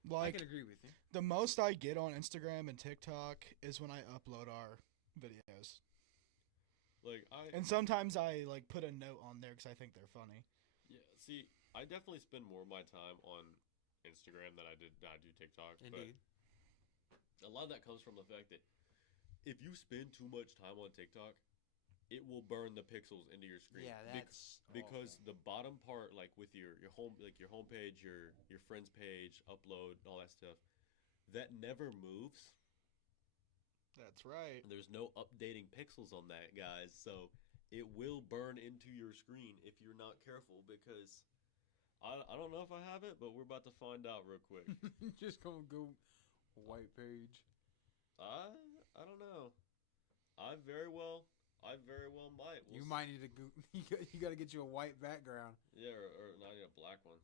I Like can agree with you. the most I get on Instagram and TikTok is when I upload our videos, Like and sometimes I like put a note on there because I think they're funny. yeah, see, I definitely spend more of my time on Instagram than I do TikTok. Indeed. But a lot of that comes from the fact that if you spend too much time on TikTok, it will burn the pixels into your screen. Yeah, that's because awful. the bottom part, like with your homepage, your friend's page, upload, all that stuff, that never moves. That's right. There's no updating pixels on that, guys. So it will burn into your screen if you're not careful because I don't know if I have it, but we're about to find out real quick. Just gonna go white page. I don't know. I very well might. You might need to go. You got to get you a white background. Yeah, or I need a black one.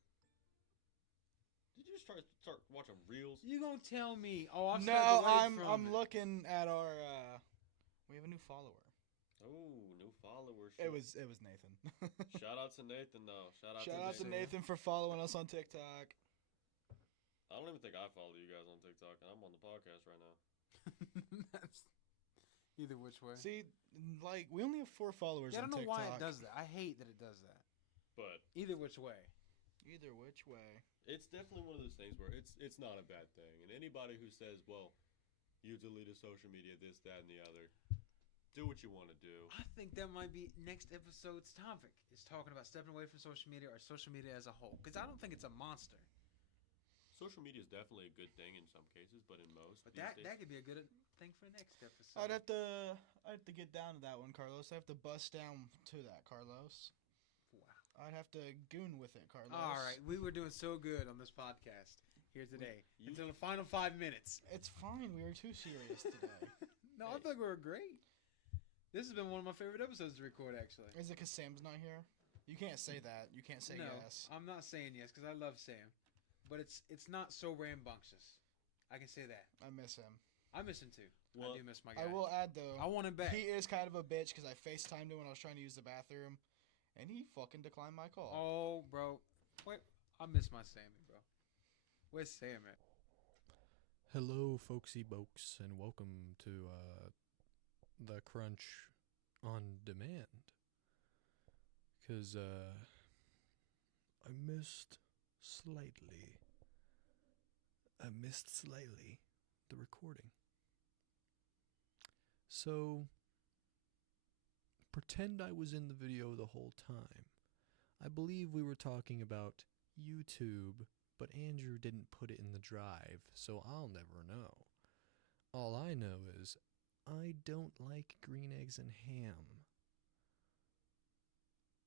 Did you just start watching reels? You gonna tell me? Oh, I've No, stepped away from I'm it. looking at our. We have a new follower. Oh, new follower. It was Nathan. Shout out to Nathan though. Shout Shout out to Nathan for following us on TikTok. I don't even think I follow you guys on TikTok, and I'm on the podcast right now. That's either which way. See, like we only have 4 followers. Yeah, I on don't know TikTok. why it does that. I hate that it does that. But Either which way. Either which way. it's definitely one of those things where it's not a bad thing. And anybody who says, well, you deleted social media, this, that, and the other, do what you want to do. I think that might be next episode's topic. Is talking about stepping away from social media or social media as a whole. Because I don't think it's a monster. Social media is definitely a good thing in some cases, but in most, But these that days, could be a good thing for next episode. I'd have to get down to that one, Carlos. I have to bust down to that, Carlos. Wow. I'd have to goon with it, Carlos. All right, we were doing so good on this podcast here today you- until the final 5 minutes. It's fine. We were too serious today. No, I feel like we were great. This has been one of my favorite episodes to record, actually. Is it because Sam's not here? You can't say that. You can't say no, yes. I'm not saying yes because I love Sam, but it's not so rambunctious. I can say that. I miss him. I miss him too. Well, I do miss my guy. I will add though. I want him back. He is kind of a bitch because I FaceTimed him when I was trying to use the bathroom, and he fucking declined my call. Oh, bro. Wait, I miss my Sammy, bro. Where's Sam at? Hello, folksy folks, and welcome to the Crunch on Demand. 'Cause I missed slightly the recording. So pretend I was in the video the whole time. I believe we were talking about YouTube, but Andrew didn't put it in the drive, so I'll never know. All I know is I don't like green eggs and ham.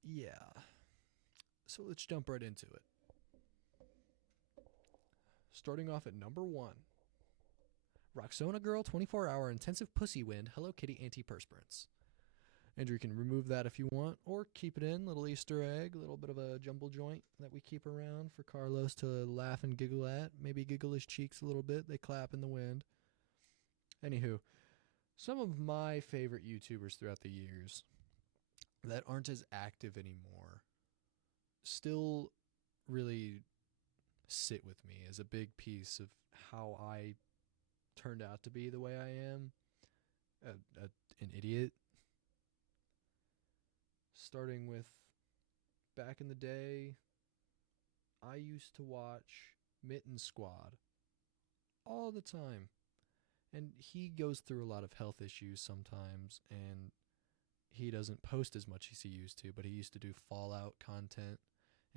Yeah. So let's jump right into it. Starting off at number 1. Roxona Girl 24-hour intensive pussy wind Hello Kitty antiperspirants. Andrew, you can remove that if you want, or keep it in. Little Easter egg, a little bit of a jumble joint that we keep around for Carlos to laugh and giggle at. Maybe giggle his cheeks a little bit. They clap in the wind. Anywho, some of my favorite YouTubers throughout the years that aren't as active anymore still really sit with me as a big piece of how I turned out to be the way I am. An idiot. Starting with back in the day, I used to watch Mitten Squad all the time. And he goes through a lot of health issues sometimes, and he doesn't post as much as he used to, but he used to do Fallout content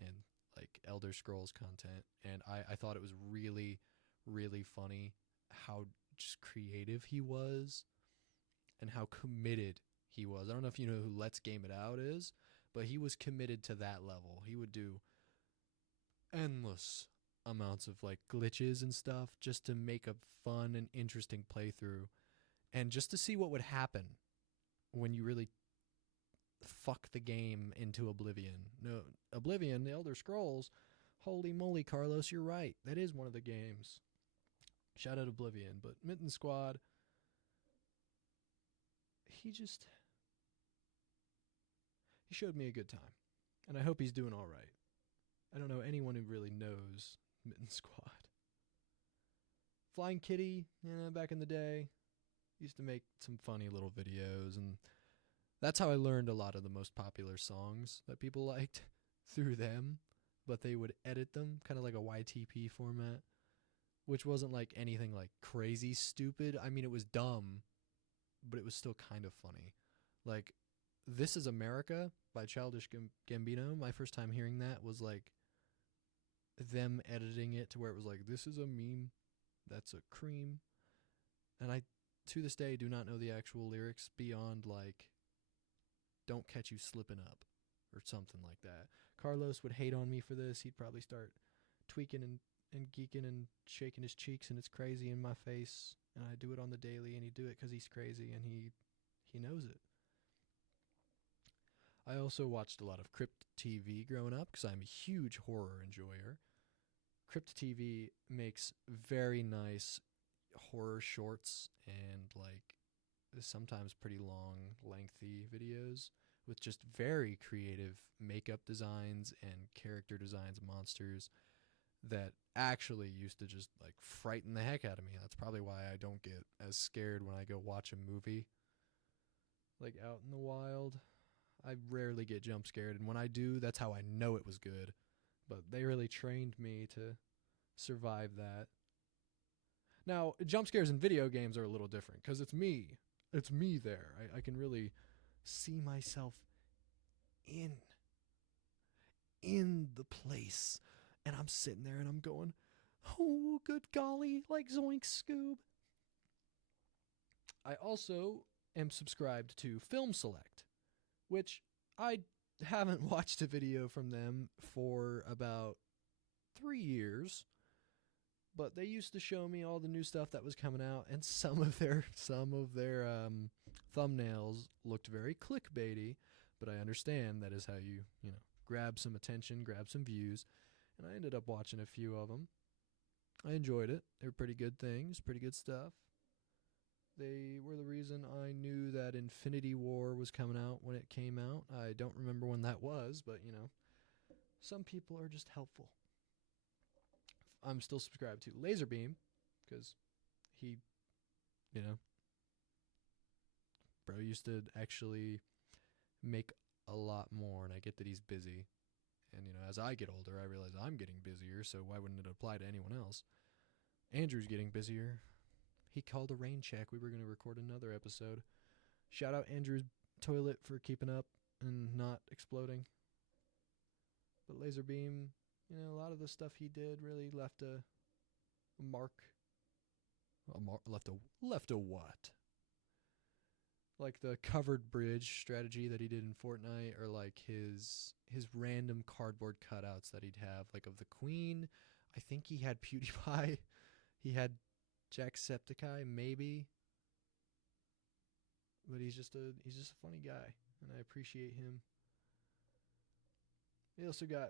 and like Elder Scrolls content. And I thought it was really, really funny how just creative he was and how committed he was. I don't know if you know who Let's Game It Out is, but he was committed to that level. He would do endless amounts of like glitches and stuff just to make a fun and interesting playthrough, and just to see what would happen when you really fuck the game into oblivion. No, Oblivion, the Elder Scrolls, holy moly, Carlos, you're right. That is one of the games. Shout out Oblivion, but Mitten Squad, he showed me a good time, and I hope he's doing all right. I don't know anyone who really knows Mitten Squad. Flying Kitty, back in the day, used to make some funny little videos, and that's how I learned a lot of the most popular songs that people liked through them, but they would edit them kind of like a YTP format, which wasn't like anything like crazy stupid. I mean, it was dumb, but it was still kind of funny. Like, This Is America by Childish Gambino, my first time hearing that was like them editing it to where it was like, this is a meme, that's a cream. And I, to this day, do not know the actual lyrics beyond like, don't catch you slipping up or something like that. Carlos would hate on me for this. He'd probably start tweaking and geeking and shaking his cheeks, and it's crazy in my face. And I do it on the daily, and he'd do it because he's crazy, and he knows it. I also watched a lot of Crypt TV growing up because I'm a huge horror enjoyer. Crypt TV makes very nice horror shorts and like sometimes pretty long, lengthy videos with just very creative makeup designs and character designs, monsters that actually used to just like frighten the heck out of me. That's probably why I don't get as scared when I go watch a movie like out in the wild. I rarely get jump scared, and when I do, that's how I know it was good. But they really trained me to survive that. Now, jump scares in video games are a little different because it's me. It's me there. I can really see myself in the place. And I'm sitting there and I'm going, oh, good golly, like Zoink Scoob. I also am subscribed to Film Select, which I haven't watched a video from them for about 3 years. But they used to show me all the new stuff that was coming out, and some of their thumbnails looked very clickbaity. But I understand that is how you grab some attention, grab some views, and I ended up watching a few of them. I enjoyed it. They were pretty good things, pretty good stuff. They were the reason I knew that Infinity War was coming out when it came out. I don't remember when that was, but some people are just helpful. I'm still subscribed to Laserbeam because he, bro used to actually make a lot more, and I get that he's busy. And, as I get older, I realize I'm getting busier, so why wouldn't it apply to anyone else? Andrew's getting busier. He called a rain check. We were going to record another episode. Shout out Andrew's toilet for keeping up and not exploding. But Laserbeam, a lot of the stuff he did really left a mark. Left a what? Like the covered bridge strategy that he did in Fortnite, or like his random cardboard cutouts that he'd have, like of the Queen. I think he had PewDiePie. He had Jacksepticeye, maybe. But he's just a funny guy, and I appreciate him. We also got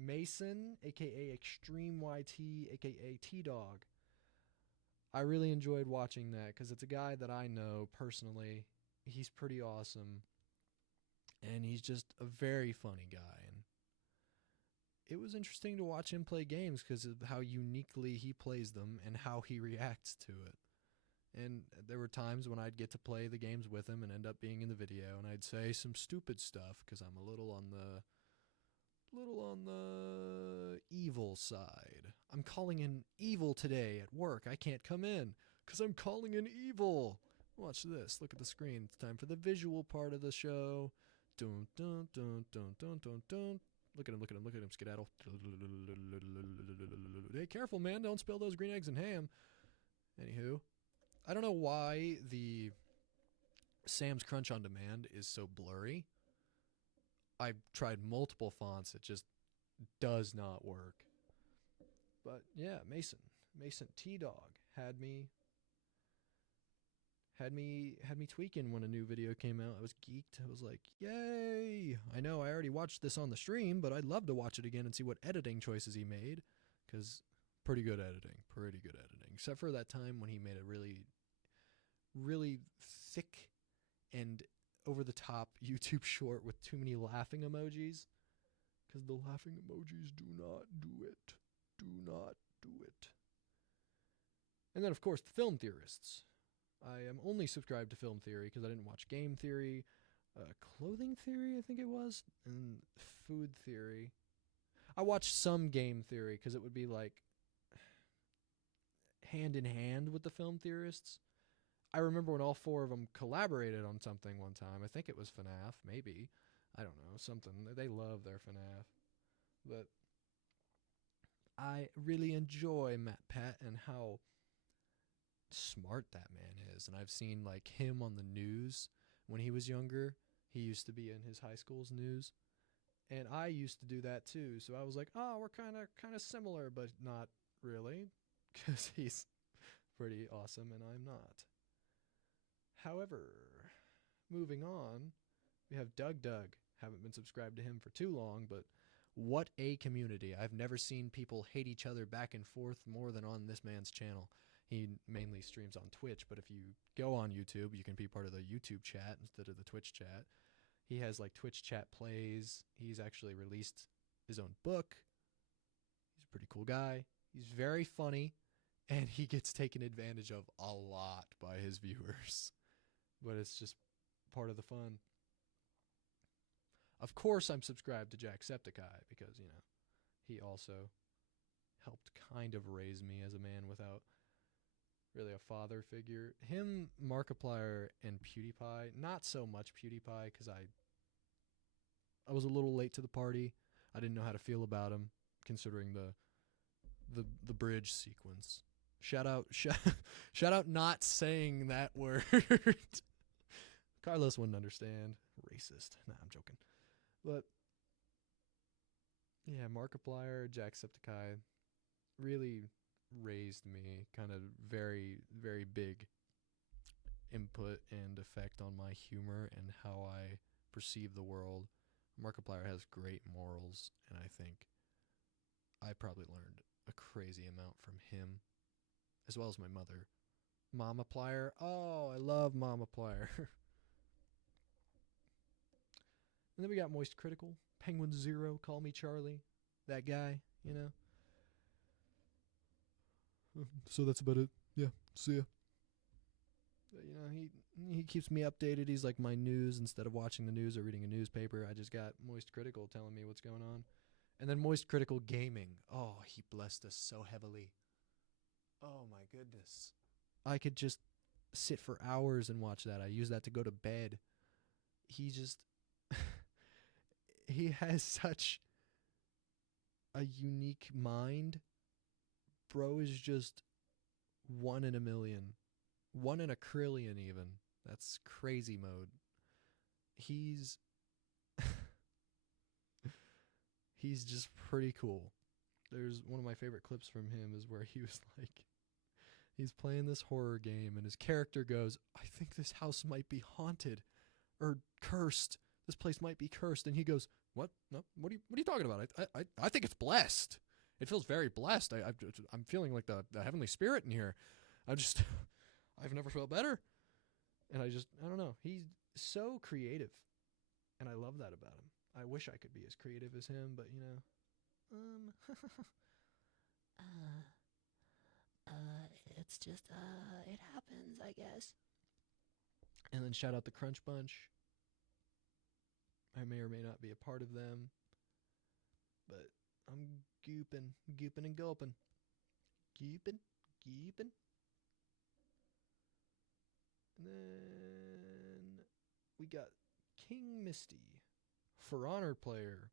Mason, aka Extreme YT, aka T-Dog. I really enjoyed watching that because it's a guy that I know personally. He's pretty awesome, and he's just a very funny guy. And it was interesting to watch him play games because of how uniquely he plays them and how he reacts to it. And there were times when I'd get to play the games with him and end up being in the video, and I'd say some stupid stuff because I'm a little on the evil side. I'm calling in evil today at work. I can't come in because I'm calling in evil. Watch this. Look at the screen. It's time for the visual part of the show. Dun, dun, dun, dun, dun, dun, dun. Look at him, skedaddle. Hey, careful, man. Don't spill those green eggs and ham. Anywho, I don't know why the Sam's Crunch on Demand is so blurry. I've tried multiple fonts. It just does not work. But yeah, Mason T-Dog had me tweaking when a new video came out. I was geeked. I was like, yay! I know I already watched this on the stream, but I'd love to watch it again and see what editing choices he made, because pretty good editing. Except for that time when he made a really, really thick and over-the-top YouTube short with too many laughing emojis, because the laughing emojis do not do it. And then, of course, the Film Theorists. I am only subscribed to Film Theory because I didn't watch Game Theory, Clothing Theory, I think it was, and Food Theory. I watched some Game Theory because it would be like hand in hand with the Film Theorists. I remember when all four of them collaborated on something one time. I think it was FNAF, maybe. I don't know, something. They love their FNAF. But I really enjoy Matt Pat and how smart that man is. And I've seen like him on the news when he was younger. He used to be in his high school's news. And I used to do that too. So I was like, oh, we're kind of similar, but not really, because he's pretty awesome and I'm not. However, moving on, we have Doug Doug. Haven't been subscribed to him for too long, but what a community. I've never seen people hate each other back and forth more than on this man's channel. He mainly streams on Twitch, but if you go on YouTube, you can be part of the YouTube chat instead of the Twitch chat. He has like Twitch chat plays. He's actually released his own book. He's a pretty cool guy. He's very funny, and he gets taken advantage of a lot by his viewers. But it's just part of the fun. Of course, I'm subscribed to Jacksepticeye because, you know, he also helped kind of raise me as a man without really a father figure. Him, Markiplier, and PewDiePie. Not so much PewDiePie because I was a little late to the party. I didn't know how to feel about him, considering the bridge sequence. Shout out not saying that word. Carlos wouldn't understand. Racist. Nah, I'm joking. But yeah, Markiplier, Jacksepticeye really raised me. Kind of very, very big input and effect on my humor and how I perceive the world. Markiplier has great morals, and I think I probably learned a crazy amount from him, as well as my mother. Mamaplier. Oh, I love Mamaplier. And then we got Moist Critical, Penguin Zero, Call Me Charlie, that guy, you know. So that's about it. Yeah, see ya. But, you know, he keeps me updated. He's like my news. Instead of watching the news or reading a newspaper, I just got Moist Critical telling me what's going on. And then Moist Critical Gaming. Oh, he blessed us so heavily. Oh my goodness. I could just sit for hours and watch that. I use that to go to bed. He just he has such a unique mind. Bro is just 1 in a million. 1 in a trillion even. That's crazy mode. He's he's just pretty cool. There's one of my favorite clips from him is where he was like, he's playing this horror game and his character goes, I think this house might be haunted or cursed. This place might be cursed. And he goes, what? No, what are you talking about? I think it's blessed. It feels very blessed. I'm feeling like the heavenly spirit in here. I've never felt better. And I don't know. He's so creative. And I love that about him. I wish I could be as creative as him, but you know. It's just, it happens, I guess. And then shout out the Crunch Bunch. I may or may not be a part of them, but I'm gooping and gulping. Gooping. And then we got King Misty, For Honor player.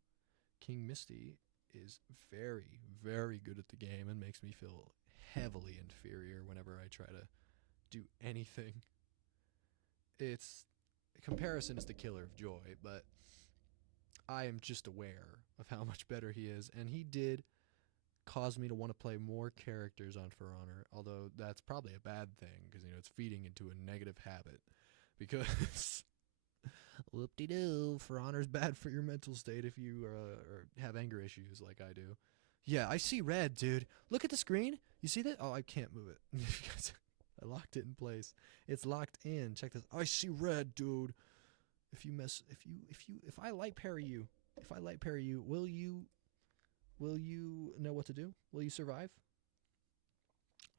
King Misty is very, very good at the game and makes me feel heavily inferior whenever I try to do anything. Comparison is the killer of joy, but I am just aware of how much better he is, and he did cause me to want to play more characters on For Honor, although that's probably a bad thing, because, you know, it's feeding into a negative habit, because whoop-de-doo, For Honor's bad for your mental state if you or have anger issues like I do. Yeah, I see red, dude. Look at the screen. You see that? Oh, I can't move it. I locked it in place. It's locked in. Check this. I see red, dude. If I light parry you, will you know what to do? Will you survive?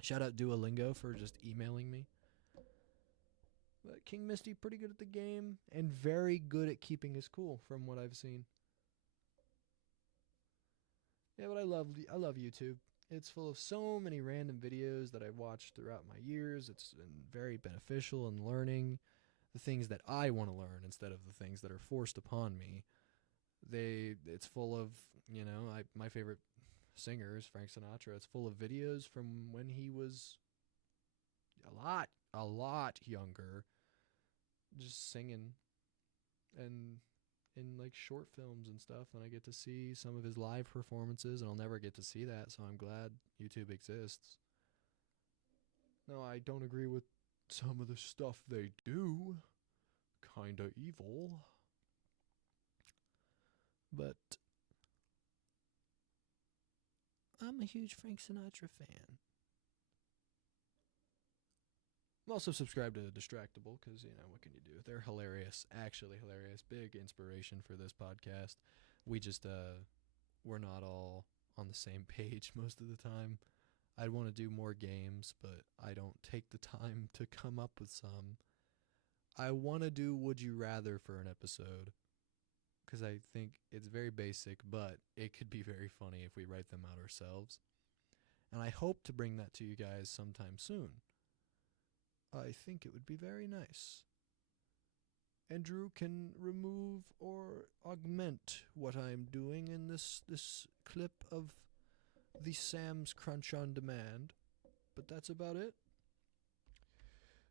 Shout out Duolingo for just emailing me. But King Misty, pretty good at the game and very good at keeping his cool from what I've seen. Yeah, but I love YouTube. It's full of so many random videos that I've watched throughout my years. It's been very beneficial in learning the things that I want to learn instead of the things that are forced upon me. It's full of, you know, my favorite singer is Frank Sinatra. It's full of videos from when he was a lot younger, just singing, and in like short films and stuff, and I get to see some of his live performances, and I'll never get to see that, so I'm glad YouTube exists. No, I don't agree with some of the stuff they do. Kinda evil. But I'm a huge Frank Sinatra fan. I'm also subscribed to Distractable because, what can you do? They're hilarious. Actually hilarious. Big inspiration for this podcast. We just, we're not all on the same page most of the time. I'd want to do more games, but I don't take the time to come up with some. I want to do Would You Rather for an episode because I think it's very basic, but it could be very funny if we write them out ourselves. And I hope to bring that to you guys sometime soon. I think it would be very nice. Andrew can remove or augment what I'm doing in this clip of the Sam's Crunch on Demand. But that's about it.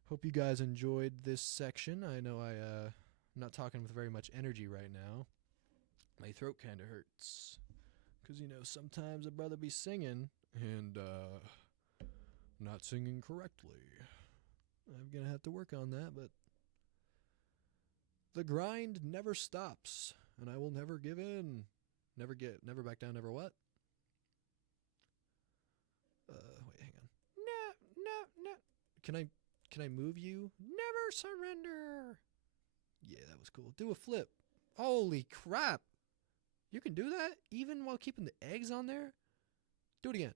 Hope you guys enjoyed this section. I know I'm not talking with very much energy right now. My throat kind of hurts. Because, sometimes a brother be singing and not singing correctly. I'm going to have to work on that, but the grind never stops, and I will never give in. Never back down, never what? Wait, hang on. No. Can I move you? Never surrender. Yeah, that was cool. Do a flip. Holy crap. You can do that even while keeping the eggs on there? Do it again.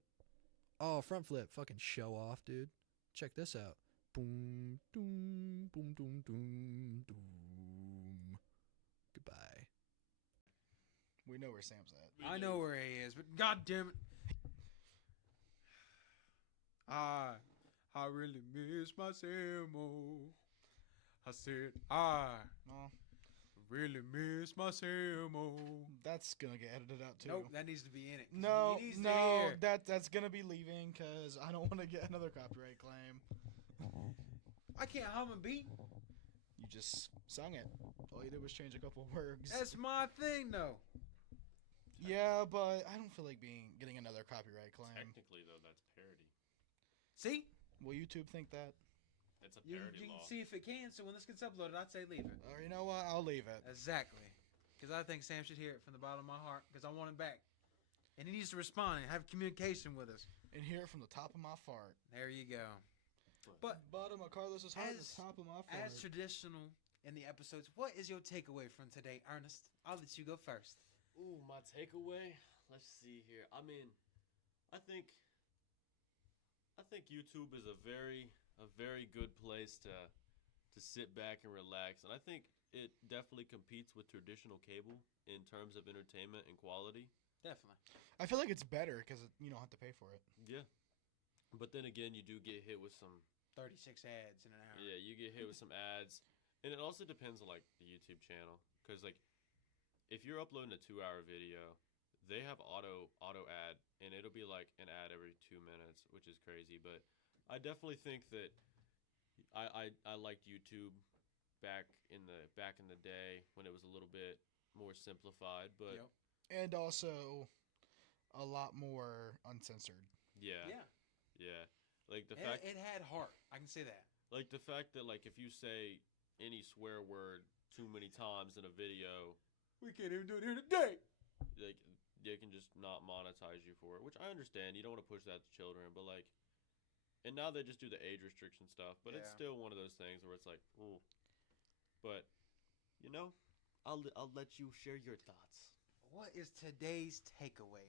Oh, front flip. Fucking show off, dude. Check this out. Boom, doom, boom, doom, doom, doom. Goodbye. We know where Sam's at. I know where he is, but god damn it. I really miss my Samo. I said, Well, really miss my Samo. that's gonna get edited out too. Nope, that needs to be in it. No, He needs to hear. that's gonna be leaving because I don't want to get another copyright claim. I can't hum a beat. You just sung it. All you did was change a couple words. That's my thing, though. Yeah, but I don't feel like getting another copyright claim. Technically, though, that's parody. See? Will YouTube think that? It's a You parody can law. see if it can, so when this gets uploaded, I'd say leave it. Or you know what? I'll leave it. Exactly. Because I think Sam should hear it from the bottom of my heart, because I want him back. And he needs to respond and have communication with us. And hear it from the top of my fart. There you go. But Bottom of Carlos's heart, as- the top of my fart. as traditional in the episodes, what is your takeaway from today, Ernest? I'll let you go first. Ooh, my takeaway. Let's see here. I mean, I think YouTube is a very good place to sit back and relax, and I think it definitely competes with traditional cable in terms of entertainment and quality. Definitely. I feel like it's better because you don't have to pay for it. Yeah, but then again, you do get hit with some. 36 ads in an hour. Yeah, you get hit with some ads, and it also depends on like the YouTube channel, because like if you're uploading a 2-hour video, they have auto ad, and it'll be like an ad every 2 minutes, which is crazy. But I definitely think that I liked YouTube back in the day when it was a little bit more simplified, but Yep. And also a lot more uncensored. yeah, Yeah. like the It, fact it had heart. I can say that. like the fact that like if you say any swear word too many times in a video, We can't even do it here today. like they can just not monetize you for it, which I understand. You don't want to push that to children, but like, and now they just do the age restriction stuff, but it's Yeah. still one of those things where it's like, ooh. But I'll let you share your thoughts. What is today's takeaway?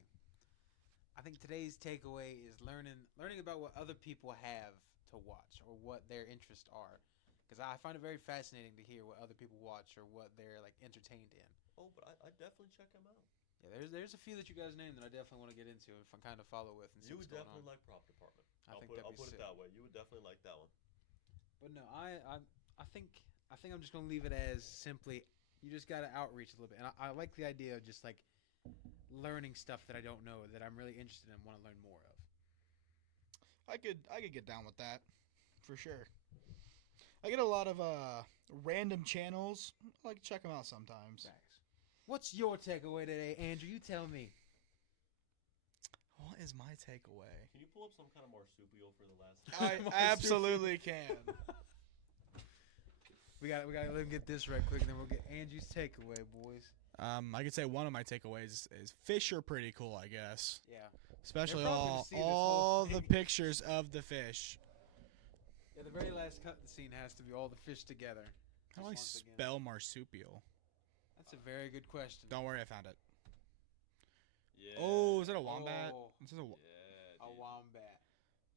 I think today's takeaway is learning about what other people have to watch or what their interests are. Because I find it very fascinating to hear what other people watch or what they're like entertained in. Oh, but I definitely check them out. Yeah, there's a few that you guys named that I definitely want to get into and kind of follow with and see You what's would going definitely on. like Prop Department. I think I'll that'd be put it sick. that way. You would definitely like that one. But no, I think I'm just gonna leave it as simply you just gotta outreach a little bit, and I like the idea of just like learning stuff that I don't know that I'm really interested in and want to learn more of. I could get down with that, for sure. I get a lot of random channels. I like to check them out sometimes. Facts. What's your takeaway today, Andrew? You tell me. What is my takeaway? Can you pull up some kind of marsupial for the last? I absolutely can. We got to let him get this right quick, and then we'll get Andrew's takeaway, boys. I could say one of my takeaways is fish are pretty cool, I guess. Yeah. Especially They're probably gonna see this all whole the thing. pictures of the fish. Yeah, the very last cut scene has to be all the fish together. How do I Just once again. spell marsupial? That's a very good question. Don't worry, I found it. Yeah. Oh, is that a wombat? Oh. This is a Yeah. A dude. wombat.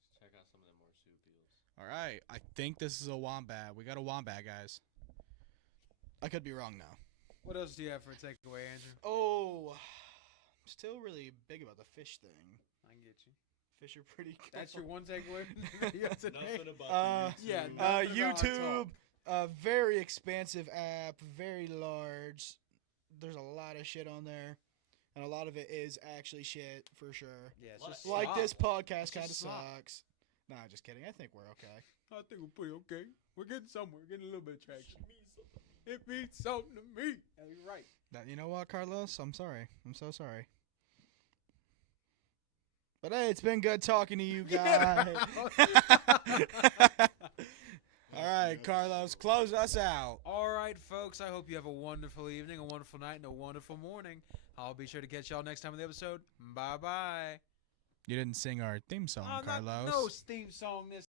Let's check out some of them marsupials. All right, I think this is a wombat. We got a wombat, guys. I could be wrong now. What else do you have for a takeaway, Andrew? Oh, I'm still really big about the fish thing. I can get you. Fish are pretty cool. That's your one takeaway from the video today? Nothing about the YouTube. Yeah, nothing about our YouTube, talk. very expansive app, very large. There's a lot of shit on there, and a lot of it is actually shit for sure. Yeah, it's What? just Like slop. this podcast It's kind of just slop. sucks. Nah, just kidding. I think we're okay. I think we're pretty okay. We're getting somewhere. We're getting a little bit of traction. It means something to me. Yeah, you're right. That, you know what, Carlos? I'm sorry. I'm so sorry. But hey, it's been good talking to you guys. All right, Carlos, close us out. All right, folks. I hope you have a wonderful evening, a wonderful night, and a wonderful morning. I'll be sure to catch y'all next time in the episode. Bye-bye. You didn't sing our theme song, Carlos. No theme song this